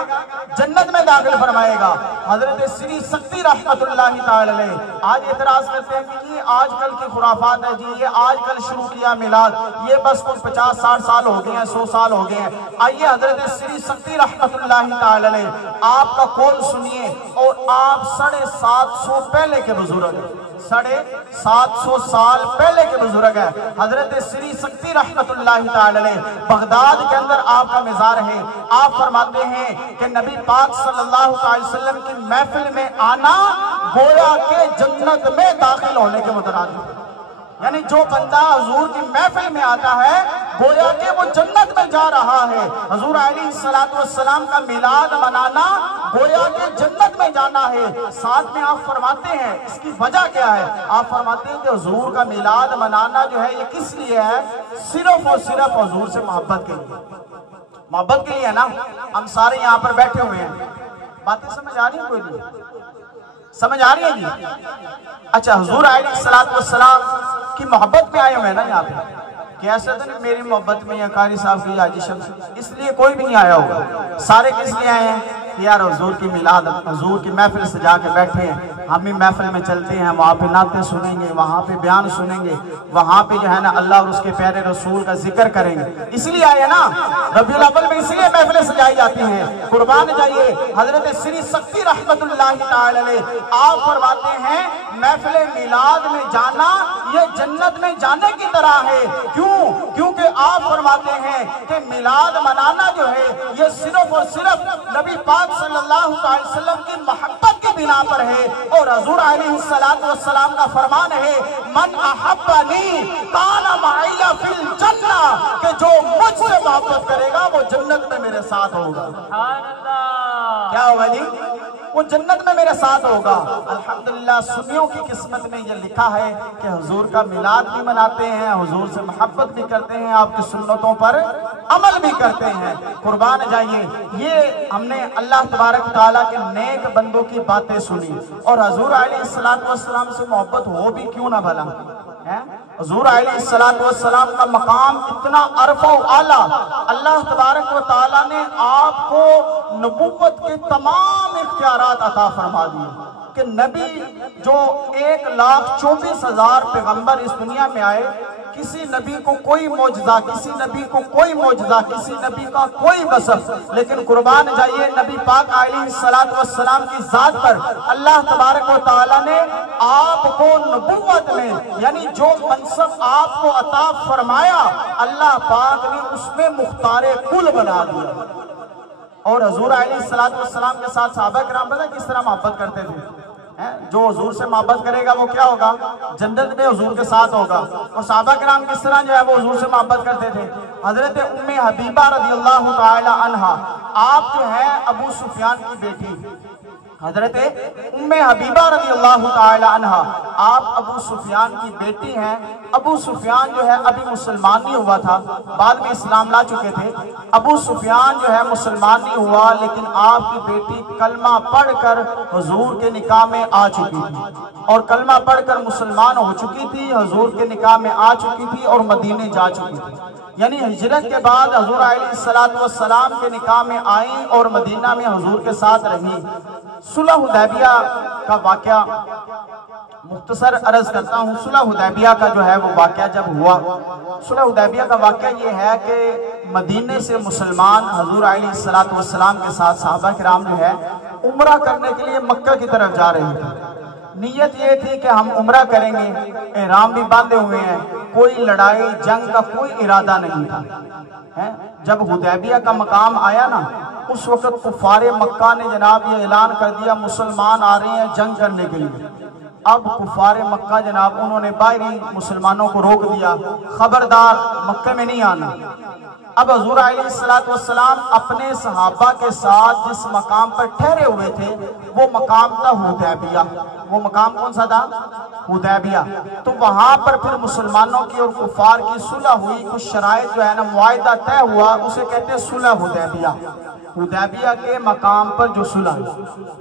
جنت میں داخل فرمائے گا۔ حضرت سری سکتی رحمت اللہ تعالی علیہ آج اعتراض کرتے ہیں کہ یہ آج کل کی خرافات ہے جی، یہ آج کل شروع کیا میلاد، یہ بس کوئی 50-60 سال ہو گئے ہیں، 100 سال ہو گئے ہیں۔ آئیے حضرت سری سکتی رحمت اللہ تعالی علیہ آپ کا قول سنیے، اور آپ 750 پہلے کے بزرگ ہیں، 750 سال پہلے کے بزرگ ہیں۔ حضرت سری سکتی رحمت اللہ تعالی علیہ بغداد کے اندر آپ کا مزار ہے۔ آپ فرماتے ہیں کہ نبی پاک صلی اللہ علیہ وسلم کی محفل میں آنا گویا کہ جنت میں داخل ہونے کے مترادف ہے۔ یعنی جو بندہ حضور کی محفل میں آتا ہے گویا کہ وہ جنت میں جا رہا ہے۔ حضور علیہ السلام کا میلاد منانا گویا کہ جنت میں جانا ہے۔ ساتھ میں آپ فرماتے ہیں اس کی وجہ کیا ہے؟ آپ فرماتے ہیں کہ حضور کا میلاد منانا جو ہے یہ کس لیے ہے؟ صرف اور صرف حضور سے محبت کے لیے، محبت کے لیے نا۔ ہم سارے یہاں پر بیٹھے ہوئے ہیں، باتیں سمجھ آ رہی ہیں؟ کوئی نہیں سمجھ آ رہی ہے جی؟ اچھا، حضور علیہ السلام کی محبت میں آئے ہوئے ہیں نا یہاں پہ، کہ ایسا تو نہیں میری محبت میں یا قاری صاحب کی حاجی شمس، اس لیے کوئی بھی نہیں آیا ہوگا۔ سارے کس لیے آئے ہیں؟ کہ یار حضور کی میلاد، حضور کی محفل سے جا کے بیٹھے ہیں، ہم بھی محفل میں چلتے ہیں، وہاں پہ نعتیں سنیں گے، وہاں پہ بیان سنیں گے، وہاں پہ جو ہے نا اللہ اور اس کے پیارے رسول کا ذکر کریں گے، اس لیے آئے نا۔ ربیع الاول میں اس لیے محفلیں سجائی جاتی ہیں۔ قربان جائیے حضرت سری سکتی رحمت اللہ تعالی علیہ آپ فرماتے ہیں محفل میلاد میں جانا یہ جنت میں جانے کی طرح ہے۔ کیوں؟ کیونکہ آپ فرماتے ہیں کہ میلاد منانا جو ہے یہ صرف اور صرف نبی پاک صلی اللہ علیہ وسلم کی محبت کی بنا پر ہے، اور حضور علیہ السلام کا فرمان ہے من احبنی کان معی فی الجنہ، کہ جو مجھ سے محبت کرے گا وہ جنت میں میرے ساتھ ہوگا۔ کیا ہوگا جی؟ وہ جنت میں میرے ساتھ ہوگا۔ الحمدللہ سنیوں کی قسمت میں یہ لکھا ہے کہ حضور کا میلاد بھی مناتے ہیں، حضور سے محبت بھی کرتے ہیں، آپ کی سنتوں پر عمل بھی کرتے ہیں۔ قربان جائیے، یہ ہم نے اللہ تبارک تعالیٰ کے نیک بندوں کی باتیں سنی، اور حضور علیہ السلام سے محبت ہو بھی کیوں نہ بھلا۔ حضور علیہ السلام کا مقام اتنا عرف و اعلیٰ، اللہ تبارک و تعالیٰ نے آپ کو نبوت کے تمام اختیارات عطا فرما دیے کہ نبی جو 1,24,000 پیغمبر اس دنیا میں آئے، کسی نبی کو کوئی معجزہ، کسی نبی کو کوئی معجزہ، کسی نبی کا کوئی وصف، لیکن قربان جائیے نبی پاک علیہ السلام کی ذات پر اللہ تبارک و تعالیٰ نے آپ کو نبوت میں، یعنی جو منصب آپ کو عطا فرمایا، اللہ پاک نے اس میں مختار کل بنا دیا۔ اور حضور علیہ السلام کے ساتھ صحابہ کرام پتہ کس طرح محبت کرتے تھے؟ جو حضور سے محبت کرے گا وہ کیا ہوگا؟ جنت میں حضور کے ساتھ ہوگا۔ اور صحابہ کرام کس طرح جو ہے وہ حضور سے محبت کرتے تھے؟ حضرت ام حبیبہ رضی اللہ تعالی عنہا، آپ جو ہے ابو سفیان کی بیٹی، حضرت حبیبہ رضی اللہ تعالی عنہ آپ ابو سفیان کی بیٹی ہیں۔ ابو سفیان جو ہے ابھی مسلمان نہیں ہوا تھا، بعد میں اسلام لا چکے تھے۔ ابو سفیان جو ہے مسلمان نہیں ہوا، لیکن آپ کی بیٹی کلمہ پڑھ کر حضور کے نکاح میں آ چکی تھی، اور کلمہ پڑھ کر مسلمان ہو چکی تھی، حضور کے نکاح میں آ چکی تھی اور مدینے جا چکی تھی۔ یعنی ہجرت کے بعد حضور علیہ السلام کے نکاح میں آئیں اور مدینہ میں حضور کے ساتھ رہیں۔ صلح حدیبیہ کا واقعہ مختصر عرض کرتا ہوں۔ صلح حدیبیہ کا جو ہے وہ واقعہ جب ہوا، صلح حدیبیہ کا واقعہ یہ ہے کہ مدینے سے مسلمان حضور علیہ السلام کے ساتھ صحابہ کرام جو ہے عمرہ کرنے کے لیے مکہ کی طرف جا رہے تھے۔ نیت یہ تھی کہ ہم عمرہ کریں گے، احرام بھی باندھے ہوئے ہیں، کوئی لڑائی جنگ کا کوئی ارادہ نہیں تھا۔ جب حدیبیہ کا مقام آیا نا، اس وقت کفار مکہ نے جناب یہ اعلان کر دیا مسلمان آ رہے ہیں جنگ کرنے کے لیے۔ اب کفار مکہ جناب انہوں نے باہری مسلمانوں کو روک دیا، خبردار مکہ میں نہیں آنا۔ اب حضور علیہ السلام اپنے صحابہ کے ساتھ جس مقام پر ٹھہرے ہوئے تھے وہ مقام تھا حدیبیہ۔ وہ مقام کون سا تھا؟ حدیبیہ۔ تو وہاں پر پھر مسلمانوں کی اور کفار کی صلح ہوئی، کچھ شرائط جو ہے نا معاہدہ طے ہوا، اسے کہتے ہیں صلح حدیبیہ۔ حدیبیہ کے مقام پر جو صلح،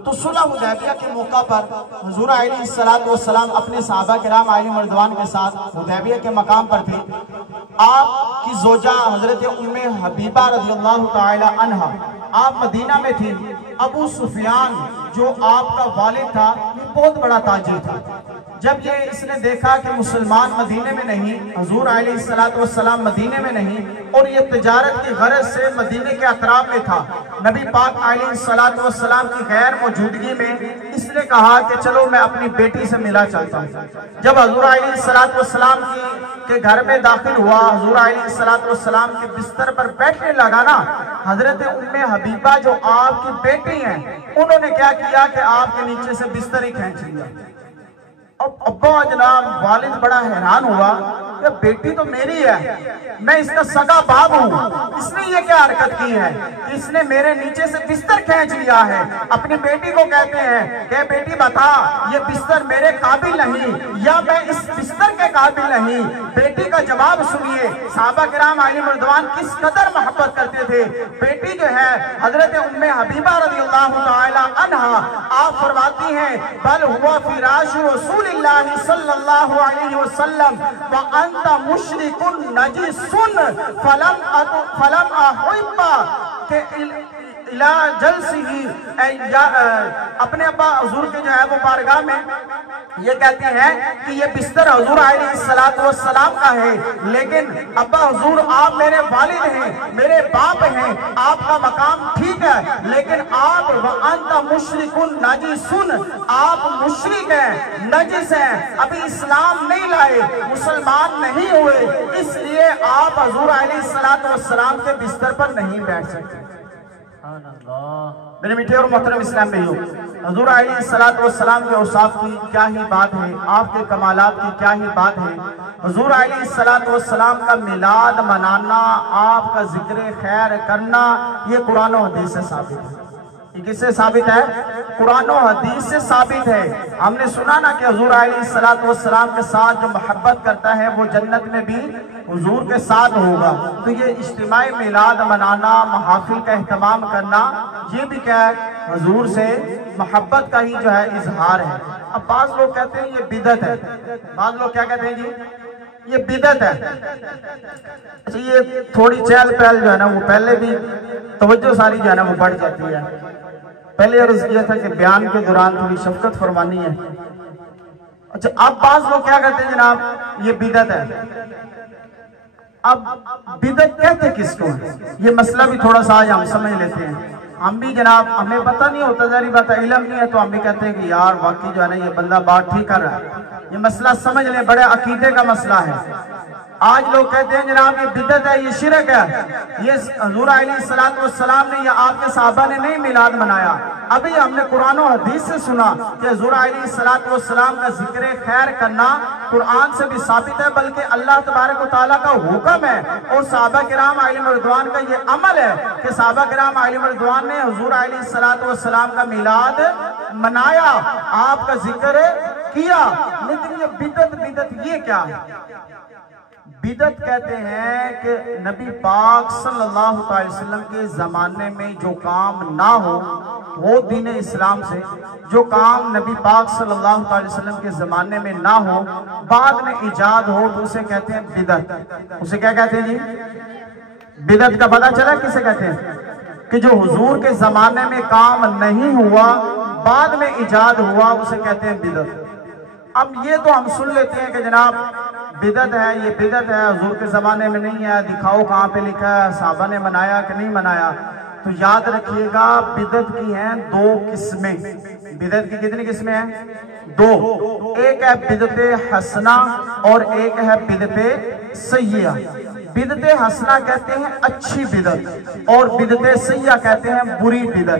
تو صلح حدیبیہ کے موقع پر حضور علیہ السلام اپنے صحابہ کرام علیہم رضوان کے ساتھ حدیبیہ کے مقام پر تھے۔ آپ کی زوجہ حضرت حبیبہ رضی اللہ تعالی عنہ آپ مدینہ میں تھی۔ ابو سفیان جو آپ کا والد تھا یہ بہت بڑا تاجر تھا۔ جب یہ اس نے دیکھا کہ مسلمان مدینے میں نہیں، حضور علیہ السلام مدینے میں نہیں، اور یہ تجارت کی غرض سے مدینے کے اطراف میں تھا، نبی پاک علیہ السلام کی غیر موجودگی میں اس نے کہا کہ چلو میں اپنی بیٹی سے ملا چلتا ہوں۔ جب حضور علیہ السلام کے گھر میں داخل ہوا، حضور علیہ السلام کے بستر پر بیٹھنے لگا نا، حضرت حبیبہ جو آپ کی بیٹی ہیں انہوں نے کیا کیا کہ آپ کے نیچے سے بستر ہی کھینچ لیا۔ ابا جناب والد بڑا حیران ہوا کہ بیٹی تو میری ہے، میں اس کا سگا باپ ہوں، اس نے یہ کیا حرکت کی ہے، اس نے میرے نیچے سے بستر کھینچ لیا ہے۔ اپنی بیٹی کو کہتے ہیں کہ بیٹی بتا یہ بستر میرے قابل نہیں یا میں اس بستر کے قابل نہیں۔ بیٹی کا جواب سنیے، صحابہ کرام علیہم رضوان کس قدر محبت کرتے تھے۔ بیٹی جو ہے حضرت حبیبہ رضی اللہ تعالی عنہ آپ فرماتی ہیں بل ہوا فراش رسول اللہ صلی اللہ علیہ وسلم وانت مشرک نجس فلم احب کہ الى جلسی اپنے ابا حضور کے جو ہے وہ بارگاہ میں یہ کہتی ہیں کہ یہ بستر حضور علیہ السلام کا ہے، لیکن ابا حضور آپ میرے والد ہیں، میرے باپ ہیں، آپ کا مقام ٹھیک ہے، لیکن آپ وَأَنْتَ مُشْرِكٌ نَجِسٌ آپ مشرک ہیں، نجس ہیں، ابھی اسلام نہیں لائے، مسلمان نہیں ہوئے، اس لیے آپ حضور علیہ السلام کے بستر پر نہیں بیٹھ سکتے۔ میرے میٹھے اور محترم اسلام بھائیو، حضور علیہ السلام کے اوصاف کی کیا ہی بات ہے، آپ کے کمالات کی کیا ہی بات ہے۔ حضور علیہ السلام کا میلاد منانا، آپ کا ذکر خیر کرنا، یہ قرآن و حدیث سے ثابت ہے۔ یہ کس سے ثابت ہے؟ قرآن و حدیث سے ثابت ہے۔ ہم نے سنا نا کہ حضور علیہ السلام کے ساتھ جو محبت کرتا ہے وہ جنت میں بھی حضور کے ساتھ ہوگا۔ تو یہ اجتماعی میلاد منانا، محافل کا اہتمام کرنا، یہ بھی کیا ہے؟ حضور سے محبت کا ہی جو ہے اظہار ہے۔ اب بعض لوگ کہتے ہیں یہ بدعت ہے، بعض لوگ کیا کہتے ہیں جی یہ بدعت ہے۔ اچھا یہ تھوڑی چہل پہل جو ہے نا وہ پہلے بھی توجہ ساری جو ہے نا وہ بڑھ جاتی ہے۔ پہلے عرض کیا تھا کہ بیان کے دوران تھوڑی شفقت فرمانی ہے۔ اچھا اب بعض لوگ کیا کہتے ہیں جناب یہ بدعت ہے۔ اب بدعت کہتے کس کو ہے؟ یہ مسئلہ بھی تھوڑا سا آج ہم سمجھ لیتے ہیں۔ ہم بھی جناب ہمیں پتہ نہیں ہوتا، ظاہری بات ہے علم نہیں ہے، تو ہم بھی کہتے ہیں کہ یار واقعی جو ہے نا یہ بندہ بات ٹھیک کر رہا ہے، یہ مسئلہ سمجھ لیں، بڑے عقیدے کا مسئلہ ہے۔ آج لوگ کہتے ہیں جناب یہ بدعت ہے، یہ شرک ہے، یہ حضور علیہ السلام نے یا آپ کے صحابہ نے نہیں میلاد منایا۔ ابھی ہم نے قرآن و حدیث سے سنا کہ حضور علیہ السلام کا ذکر خیر کرنا قرآن سے بھی ثابت ہے، بلکہ اللہ تبارک و تعالیٰ کا حکم ہے، اور صحابہ کرام علیہ رضوان کا یہ عمل ہے کہ صحابہ کرام علیہ رضوان نے حضور علیہ السلام کا میلاد منایا، آپ کا ذکر کیا۔ لیکن یہ بدعت یہ کیا ہے؟ بدعت کہتے ہیں کہ نبی پاک صلی اللہ علیہ وسلم کے زمانے میں جو کام نہ ہو وہ دین اسلام سے، جو کام نبی پاک صلی اللہ علیہ وسلم کے زمانے میں نہ ہو بعد میں ایجاد ہو تو اسے کہتے ہیں بدعت۔ اسے کیا کہتے ہیں جی؟ بدعت کا پتہ چلا کسے کہتے ہیں؟ کہ جو حضور کے زمانے میں کام نہیں ہوا بعد میں ایجاد ہوا اسے کہتے ہیں بدعت۔ اب یہ تو ہم سن لیتے ہیں کہ جناب بدعت ہے، یہ بدعت ہے، حضور کے زمانے میں نہیں ہے، دکھاؤ کہاں پہ لکھا ہے، صحابہ نے منایا کہ نہیں منایا۔ تو یاد رکھیے گا بدعت کی ہیں دو قسمیں۔ بدعت کی کتنی قسمیں ہیں؟ دو۔ ایک ہے بدعت حسنہ اور ایک ہے بدعت سیئہ۔ بدعت حسنہ کہتے ہیں اچھی بدعت، اور بدعت سیئہ کہتے ہیں بری بدعت۔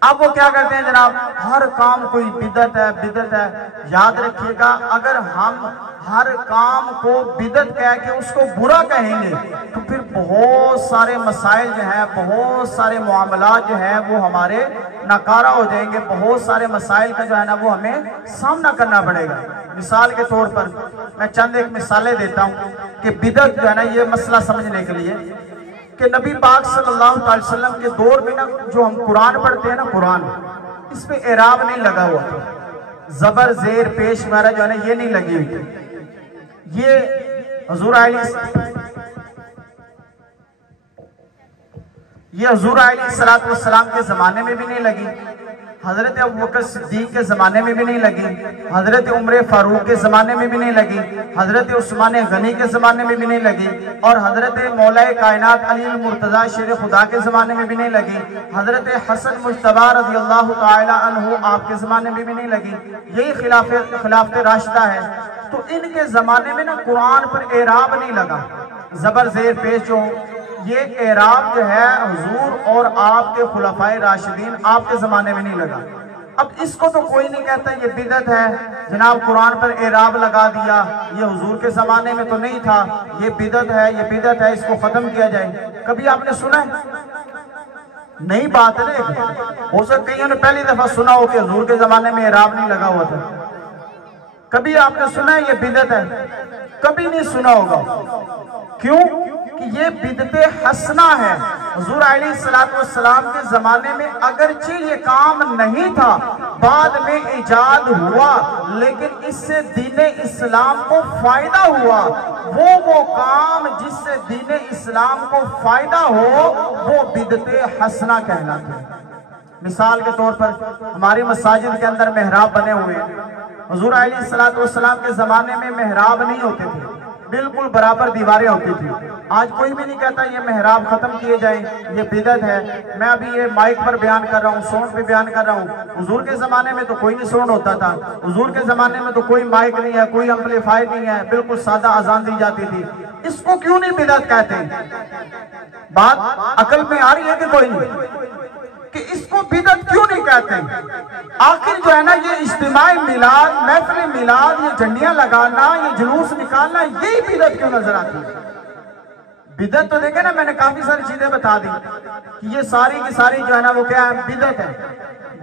اب وہ کیا کرتے ہیں جناب؟ ہر کام کوئی بدعت ہے۔ یاد رکھیے گا اگر ہم ہر کام کو بدعت کہہ کے اس کو برا کہیں گے تو پھر بہت سارے مسائل جو ہیں، بہت سارے معاملات جو ہیں وہ ہمارے ناکارہ ہو جائیں گے، بہت سارے مسائل کا جو ہے نا وہ ہمیں سامنا کرنا پڑے گا۔ مثال کے طور پر میں چند ایک مثالیں دیتا ہوں کہ بدعت جو ہے نا یہ مسئلہ سمجھنے کے لیے کہ نبی پاک صلی اللہ علیہ وسلم کے دور میں نا جو ہم قرآن پڑھتے ہیں نا، قرآن اس میں اعراب نہیں لگا ہوا تھا، زبر زیر پیش وغیرہ جو ہے نا یہ نہیں لگی ہوئی تھی۔ یہ حضور علیہ السلام کے زمانے میں بھی نہیں لگی، حضرت ابوبکر صدیق کے زمانے میں بھی نہیں لگی، حضرت عمر فاروق کے زمانے میں بھی نہیں لگی، حضرت عثمان غنی کے زمانے میں بھی نہیں لگی، اور حضرت مولا کائنات علی المرتضی شیر خدا کے زمانے میں بھی نہیں لگی، حضرت حسن مجتبی رضی اللہ تعالی عنہ آپ کے زمانے میں بھی نہیں لگی۔ یہی خلافت راشدہ ہے۔ تو ان کے زمانے میں نا قرآن پر اعراب نہیں لگا، زبر زیر پیش جو یہ اعراب جو ہے حضور اور آپ کے خلفائے راشدین آپ کے زمانے میں نہیں لگا۔ اب اس کو تو کوئی نہیں کہتا یہ بدعت ہے، جناب قرآن پر اعراب لگا دیا، یہ حضور کے زمانے میں تو نہیں تھا، یہ بدعت ہے، یہ بدعت ہے، اس کو ختم کیا جائے۔ کبھی آپ نے سنا ہے؟ نہیں بات ہے، ہو سکتا ہے کئیوں نے پہلی دفعہ سنا ہو کہ حضور کے زمانے میں اعراب نہیں لگا ہوا تھا۔ کبھی آپ نے سنا ہے یہ بدعت ہے؟ کبھی نہیں سنا ہوگا۔ کیوں؟ کہ یہ بدعت حسنہ ہے۔ حضور علیہ السلام کے زمانے میں اگرچہ یہ کام نہیں تھا، بعد میں ایجاد ہوا، لیکن اس سے دین اسلام کو فائدہ ہوا۔ وہ کام جس سے دین اسلام کو فائدہ ہو وہ بدعت حسنہ کہلاتا ہے۔ مثال کے طور پر ہماری مساجد کے اندر محراب بنے ہوئے ہیں۔ حضور علیہ السلام کے زمانے میں محراب نہیں ہوتے تھے، بالکل برابر دیواریں ہوتی تھی۔ آج کوئی بھی نہیں کہتا یہ محراب ختم کیے جائیں، یہ بدعت ہے۔ میں ابھی یہ مائک پر بیان کر رہا ہوں، ساؤنڈ پہ بیان کر رہا ہوں۔ حضور کے زمانے میں تو کوئی نہیں ساؤنڈ ہوتا تھا، حضور کے زمانے میں تو کوئی مائک نہیں ہے، کوئی امپلیفائر نہیں ہے، بالکل سادہ اذان دی جاتی تھی۔ اس کو کیوں نہیں بدعت کہتے ہیں؟ بات عقل میں آ رہی ہے کہ کوئی نہیں؟ کہ اس کو بدعت کیوں نہیں کہتے ہیں؟ آخر جو ہے نا یہ اجتماعی میلاد، محفل میلاد، یہ جھنڈیاں لگانا، یہ جلوس نکالنا، یہی بدعت کیوں نظر آتی ہے؟ بدعت تو دیکھیں نا، میں نے کافی ساری چیزیں بتا دی کہ یہ ساری کی ساری جو ہے نا وہ کیا ہے؟ بدعت ہے۔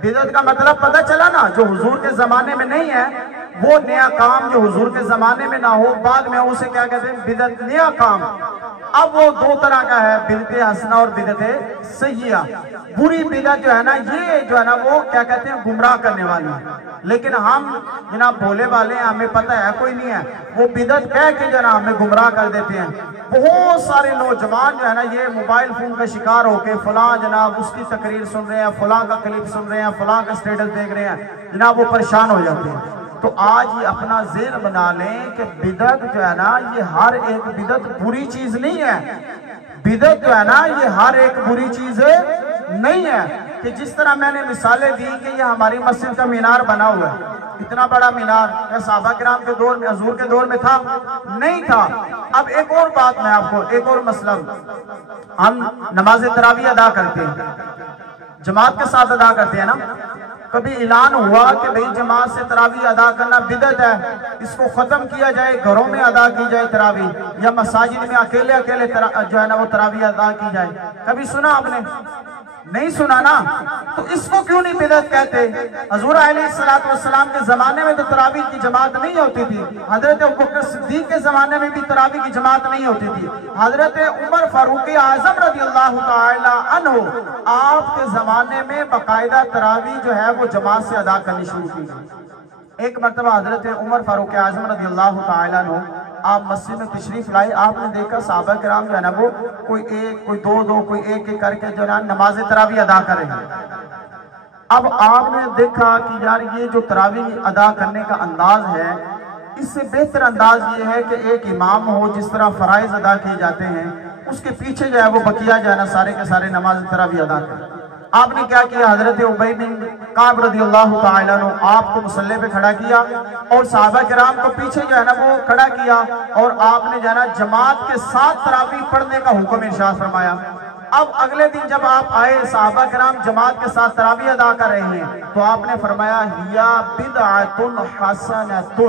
بدعت کا مطلب پتہ چلا نا، جو حضور کے زمانے میں نہیں ہے وہ نیا کام جو حضور کے زمانے میں نہ ہو بعد میں اسے کیا کہتے ہیں؟ بدعت، نیا کام۔ اب وہ دو طرح کا ہے، بدعت حسنہ اور بدعت سیئہ۔ بری بدعت جو ہے نا یہ جو ہے نا وہ کیا کہتے ہیں؟ گمراہ کرنے والی۔ لیکن ہم جناب بھولے والے ہیں، ہمیں پتہ ہے کوئی نہیں ہے، وہ بدعت کہہ کے جو ہے نا ہمیں گمراہ کر دیتے ہیں۔ بہت سارے نوجوان جو ہے نا یہ موبائل فون کا شکار ہو کے فلاں جناب اس کی تقریر سن رہے ہیں، فلاں کا کلپ سن رہے ہیں، فلاں کا سٹیٹس دیکھ رہے ہیں، جناب وہ پریشان ہو جاتے ہیں۔ تو آج یہ اپنا ذہن بنا لیں کہ بدعت جو ہے نا یہ ہر ایک بدعت بری چیز نہیں ہے۔ بدعت جو ہے نا یہ ہر ایک بری چیز نہیں ہے۔ کہ جس طرح میں نے مثالیں دی کہ یہ ہماری مسجد کا مینار بنا ہوا ہے، اتنا بڑا مینار کیا صحابہ کرام کے دور میں، حضور کے دور میں تھا؟ نہیں تھا۔ اب ایک اور بات میں آپ کو، ایک اور مسئلہ، ہم نماز تراویح ادا کرتے ہیں، جماعت کے ساتھ ادا کرتے ہیں نا، کبھی اعلان ہوا کہ بھئی جماعت سے تراویح ادا کرنا بدعت ہے، اس کو ختم کیا جائے، گھروں میں ادا کی جائے تراویح، یا مساجد میں اکیلے اکیلے جو ہے نا وہ تراویح ادا کی جائے؟ کبھی سنا آپ نے؟ نہیں سنا نا، تو اس کو کیوں نہیں بدعت کہتے؟ حضور علیہ السلام کے زمانے میں تو تراویح کی جماعت نہیں ہوتی تھی، حضرت ابوبکر صدیق کے زمانے میں بھی تراویح کی جماعت نہیں ہوتی تھی، حضرت عمر فاروق اعظم رضی اللہ تعالی عنہ آپ کے زمانے میں باقاعدہ تراویح جو ہے وہ جماعت سے ادا کرنی شروع کی۔ ایک مرتبہ حضرت عمر فاروق اعظم رضی اللہ تعالی عنہ آپ مسجد میں تشریف لائے، آپ نے دیکھا صحابہ کرام جو ہے نا وہ کوئی ایک، کوئی دو، کوئی ایک کر کے جو ہے نا نماز تراویح ادا کریں گے۔ اب آپ نے دیکھا کہ یار یہ جو تراویح ادا کرنے کا انداز ہے، اس سے بہتر انداز یہ ہے کہ ایک امام ہو، جس طرح فرائض ادا کیے جاتے ہیں اس کے پیچھے جو ہے وہ بقیہ جو ہے نا سارے کے سارے نماز تراویح ادا کریں۔ آپ نے کیا کیا؟ حضرت ابی بن کعب رضی اللہ تعالیٰ عنہ آپ کو مصلی پہ کھڑا کیا اور صحابہ کرام کو پیچھے جو ہے نا وہ کھڑا کیا، اور آپ نے جو ہے نا جماعت کے ساتھ تراویح پڑھنے کا حکم ارشاد فرمایا۔ اب اگلے دن جب آپ آئے، صحابہ کرام جماعت کے ساتھ تراویح ادا کر رہے ہیں، تو آپ نے فرمایا ہیا بدعۃ حسنۃ،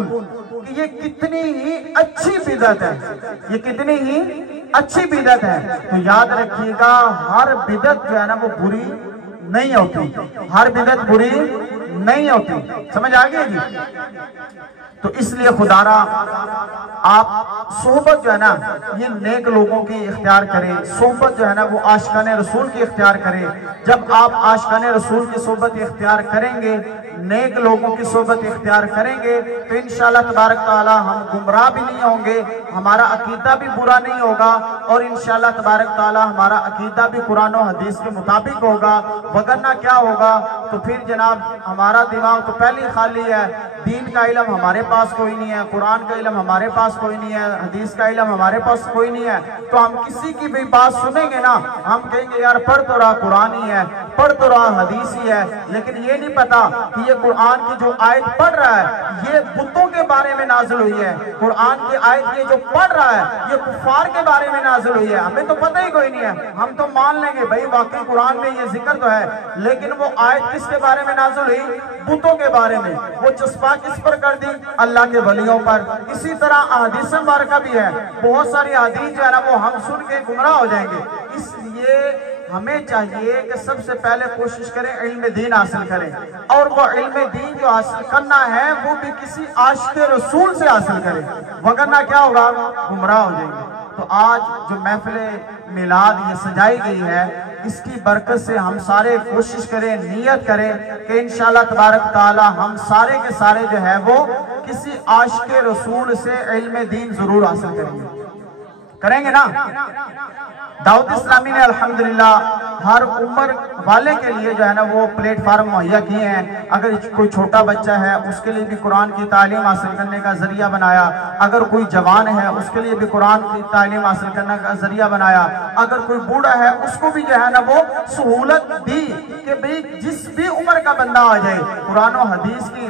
کہ یہ کتنی ہی اچھی بدعت ہے، یہ کتنی ہی اچھی بدعت ہے۔ تو یاد رکھیے گا ہر بدعت جو ہے نا وہ بری نہیں ہوتی، ہر بدعت بری نہیں ہوتی، سمجھ آگئی جی؟ تو اس لیے خدا را آپ صحبت جو ہے نا یہ نیک لوگوں کی اختیار کریں، صحبت جو ہے نا وہ عاشقان رسول کی اختیار کریں۔ جب آپ عاشقان رسول کی صحبت اختیار کریں گے، نیک لوگوں کی صحبت اختیار کریں گے، تو انشاءاللہ تبارک تعالی ہم گمراہ بھی نہیں ہوں گے، ہمارا عقیدہ بھی برا نہیں ہوگا، اور انشاءاللہ تبارک تعالی ہمارا عقیدہ بھی قرآن و حدیث کے مطابق ہوگا۔ وگرنہ کیا ہوگا؟ تو پھر جناب ہمارا دماغ تو پہلے خالی ہے، دین کا علم ہمارے پاس کوئی نہیں ہے، قرآن کا علم ہمارے پاس کوئی نہیں ہے، حدیث کا علم ہمارے پاس کوئی نہیں ہے، تو ہم کسی کی بھی بات سنیں گے نا، ہم کہیں گے یار پڑھ تو رہا قرآن ہی ہے، پڑھ تو رہا حدیث ہی ہے، لیکن یہ نہیں پتا کہ یہ قرآن کی جو آیت پڑھ رہا ہے یہ بتوں کے بارے میں نازل ہوئی ہے، قرآن کی آیت یہ جو پڑھ رہا ہے یہ کفار کے بارے میں نازل ہوئی ہے، ہمیں تو پتہ ہی کوئی نہیں ہے، ہم تو مان لیں گے بھائی واقعی قرآن میں یہ ذکر تو ہے، لیکن وہ آیت کس کے بارے میں نازل ہوئی؟ بتوں کے بارے میں۔ وہ چسپاں کس پر کر دی؟ اللہ کے ولیوں پر۔ اسی طرح احادیث مبارکہ بھی ہے، بہت ساری احادیث جو ہے نا وہ ہم سن کے گمراہ ہو جائیں گے۔ اس لیے ہمیں چاہیے کہ سب سے پہلے کوشش کریں علم دین حاصل کریں، اور وہ علم دین جو حاصل کرنا ہے وہ بھی کسی عاشق رسول سے حاصل کریں، وگرنہ کیا ہوگا؟ گمراہ ہو جائیں گے۔ تو آج جو محفل میلاد یہ سجائی گئی ہے، اس کی برکت سے ہم سارے کوشش کریں، نیت کریں کہ انشاءاللہ تبارک تعالی ہم سارے کے سارے جو ہے وہ کسی عاشق رسول سے علم دین ضرور حاصل کریں گے نا۔ دعوت اسلامی نے الحمدللہ ہر عمر والے کے لیے جو ہے نا وہ پلیٹ فارم مہیا کیے ہیں، اگر کوئی چھوٹا بچہ ہے اس کے لیے بھی قرآن کی تعلیم حاصل کرنے کا ذریعہ بنایا، اگر کوئی جوان ہے اس کے لیے بھی قرآن کی تعلیم حاصل کرنے کا ذریعہ بنایا، اگر کوئی بوڑھا ہے اس کو بھی جو ہے نا وہ سہولت دی کہ بھئی جس بھی عمر کا بندہ آ جائے قرآن و حدیث کی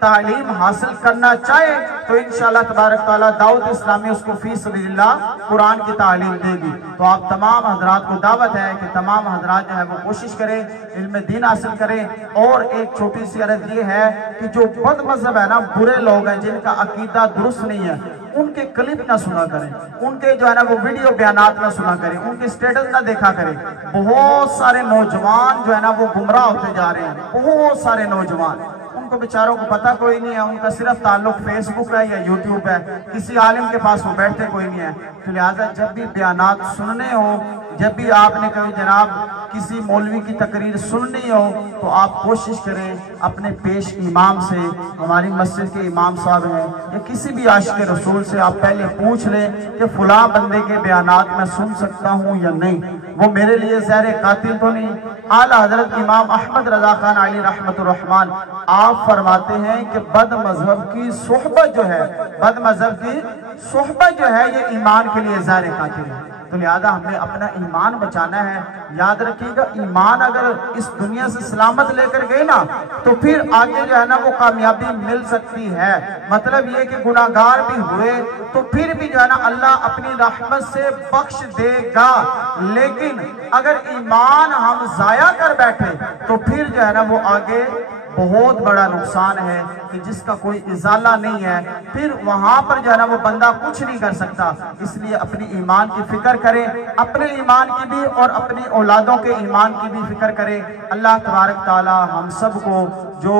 تعلیم حاصل کرنا چاہے تو انشاءاللہ تبارک تعالیٰ دعوت اسلامی اس کو فی سبیل اللہ قرآن کی تعلیم دے گی۔ تو آپ تمام حضرات کو دعوت ہے کہ تمام حضرات جو ہے وہ کوشش کریں، علم دین حاصل کریں، اور ایک چھوٹی سی عرض یہ ہے کہ جو بد مذہب ہے نا، برے لوگ ہیں جن کا عقیدہ درست نہیں ہے، ان کے کلپ نہ سنا کریں، ان کے جو ہے نا وہ ویڈیو بیانات نہ سنا کریں، ان کے سٹیٹس نہ دیکھا کریں۔ بہت سارے نوجوان جو ہے نا وہ گمراہ ہوتے جا رہے ہیں، بہت سارے نوجوان، ان کو بیچاروں کو پتہ کوئی نہیں ہے، ان کا صرف تعلق فیس بک ہے یا یوٹیوب ہے، کسی عالم کے پاس وہ بیٹھتے کوئی نہیں ہے۔ تو لہٰذا جب بھی بیانات سننے ہوں، جب بھی آپ نے کبھی جناب کسی مولوی کی تقریر سننی ہو، تو آپ کوشش کریں اپنے پیش امام سے، ہماری مسجد کے امام صاحب ہیں، یا کسی بھی عاشق رسول سے آپ پہلے پوچھ لیں کہ فلاں بندے کے بیانات میں سن سکتا ہوں یا نہیں، وہ میرے لیے زہر قاتل تو نہیں۔ اعلیٰ حضرت امام احمد رضا خان علی رحمت الرحمن آپ فرماتے ہیں کہ بد مذہب کی صحبت جو ہے، بد مذہب کی صحبت جو ہے یہ ایمان کے لیے زہر قاتل ہے۔ تو لہذا ہمیں اپنا ایمان بچانا ہے۔ یاد رکھیے گا، ایمان اگر اس دنیا سے سلامت لے کر گئے نا تو پھر آگے جو ہے نا وہ کامیابی مل سکتی ہے۔ مطلب یہ کہ گناہگار بھی ہوئے تو پھر بھی جو ہے نا اللہ اپنی رحمت سے بخش دے گا، لیکن اگر ایمان ہم ضائع کر بیٹھے تو پھر جو ہے نا وہ آگے بہت بڑا نقصان ہے کہ جس کا کوئی ازالہ نہیں ہے، پھر وہاں پر جو ہے نا وہ بندہ کچھ نہیں کر سکتا۔ اس لیے اپنی ایمان کی فکر کرے، اپنے ایمان کی بھی اور اپنی اولادوں کے ایمان کی بھی فکر کرے۔ اللہ تبارک تعالی ہم سب کو جو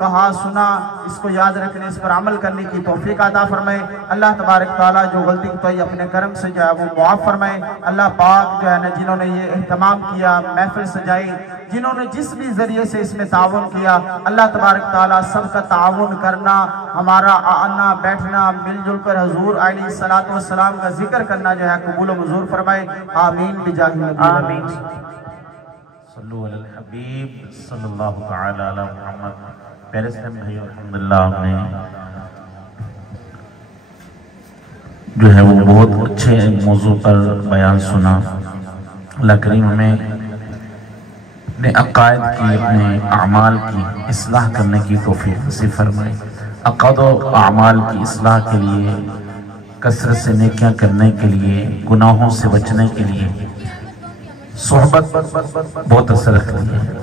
کہا سنا اس کو یاد رکھنے، اس پر عمل کرنے کی توفیق عطا فرمائے۔ اللہ تبارک تعالیٰ جو غلطی کوئی اپنے کرم سے جو ہے وہ معاف فرمائے۔ اللہ پاک جو ہے نا جنہوں نے یہ اہتمام کیا، محفل سجائی، جنہوں نے جس بھی ذریعے سے اس میں تعاون کیا، اللہ تبارک تعالیٰ سب کا تعاون کرنا، ہمارا آنا بیٹھنا مل جل کر حضور علیہ السلام کا ذکر کرنا جو ہے قبول و منظور فرمائے۔ آمین بجاہ نبی آمین۔ صلو علی الحبیب صلی اللہ تعالی علی محمد۔ پیرس نے بھائی الحمدللہ ہم نے جو ہے وہ بہت اچھے موضوع پر بیان سنا۔ اللہ کریم ہمیں اپنے عقائد کی، اپنے اعمال کی اصلاح کرنے کی توفیق نصیب فرمائے۔ عقائد و اعمال کی اصلاح کے لیے، کثرت سے نیکیاں کرنے کے لیے، گناہوں سے بچنے کے لیے صحبت بہت اثر رکھتی ہے۔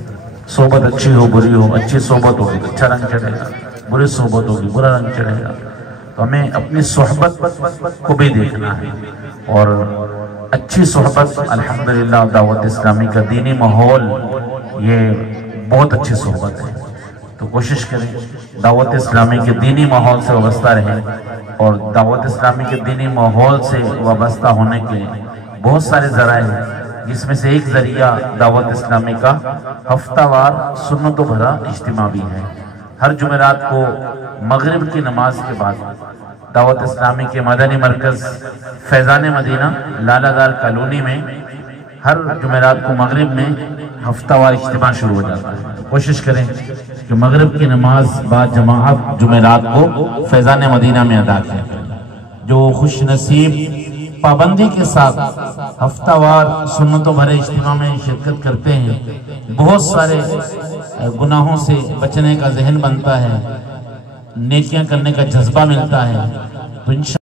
صحبت اچھی ہو بری ہو، اچھی صحبت ہوگی تو اچھا رنگ چڑھے گا، بری صحبت ہوگی برا رنگ چڑھے گا۔ تو ہمیں اپنی صحبت کو بھی دیکھنا ہے، اور اچھی صحبت الحمدللہ دعوت اسلامی کا دینی ماحول یہ بہت اچھی صحبت ہے۔ تو کوشش کریں دعوت اسلامی کے دینی ماحول سے وابستہ رہیں، اور دعوت اسلامی کے دینی ماحول سے وابستہ ہونے کے بہت سارے ذرائع ہیں، جس میں سے ایک ذریعہ دعوت اسلامی کا ہفتہ وار سنت و بھرا اجتماع بھی ہے۔ ہر جمعرات کو مغرب کی نماز کے بعد دعوت اسلامی کے مدنی مرکز فیضان مدینہ لالہ دار کالونی میں ہر جمعرات کو مغرب میں ہفتہ وار اجتماع شروع ہو جاتا ہے۔ کوشش کریں کہ مغرب کی نماز بعد جماعت جمعرات کو فیضان مدینہ میں ادا کریں۔ جو خوش نصیب پابندی کے ساتھ ہفتہ وار سنتوں بھرے اجتماع میں شرکت کرتے ہیں، بہت سارے گناہوں سے بچنے کا ذہن بنتا ہے، نیکیاں کرنے کا جذبہ ملتا ہے۔ تو انشاءاللہ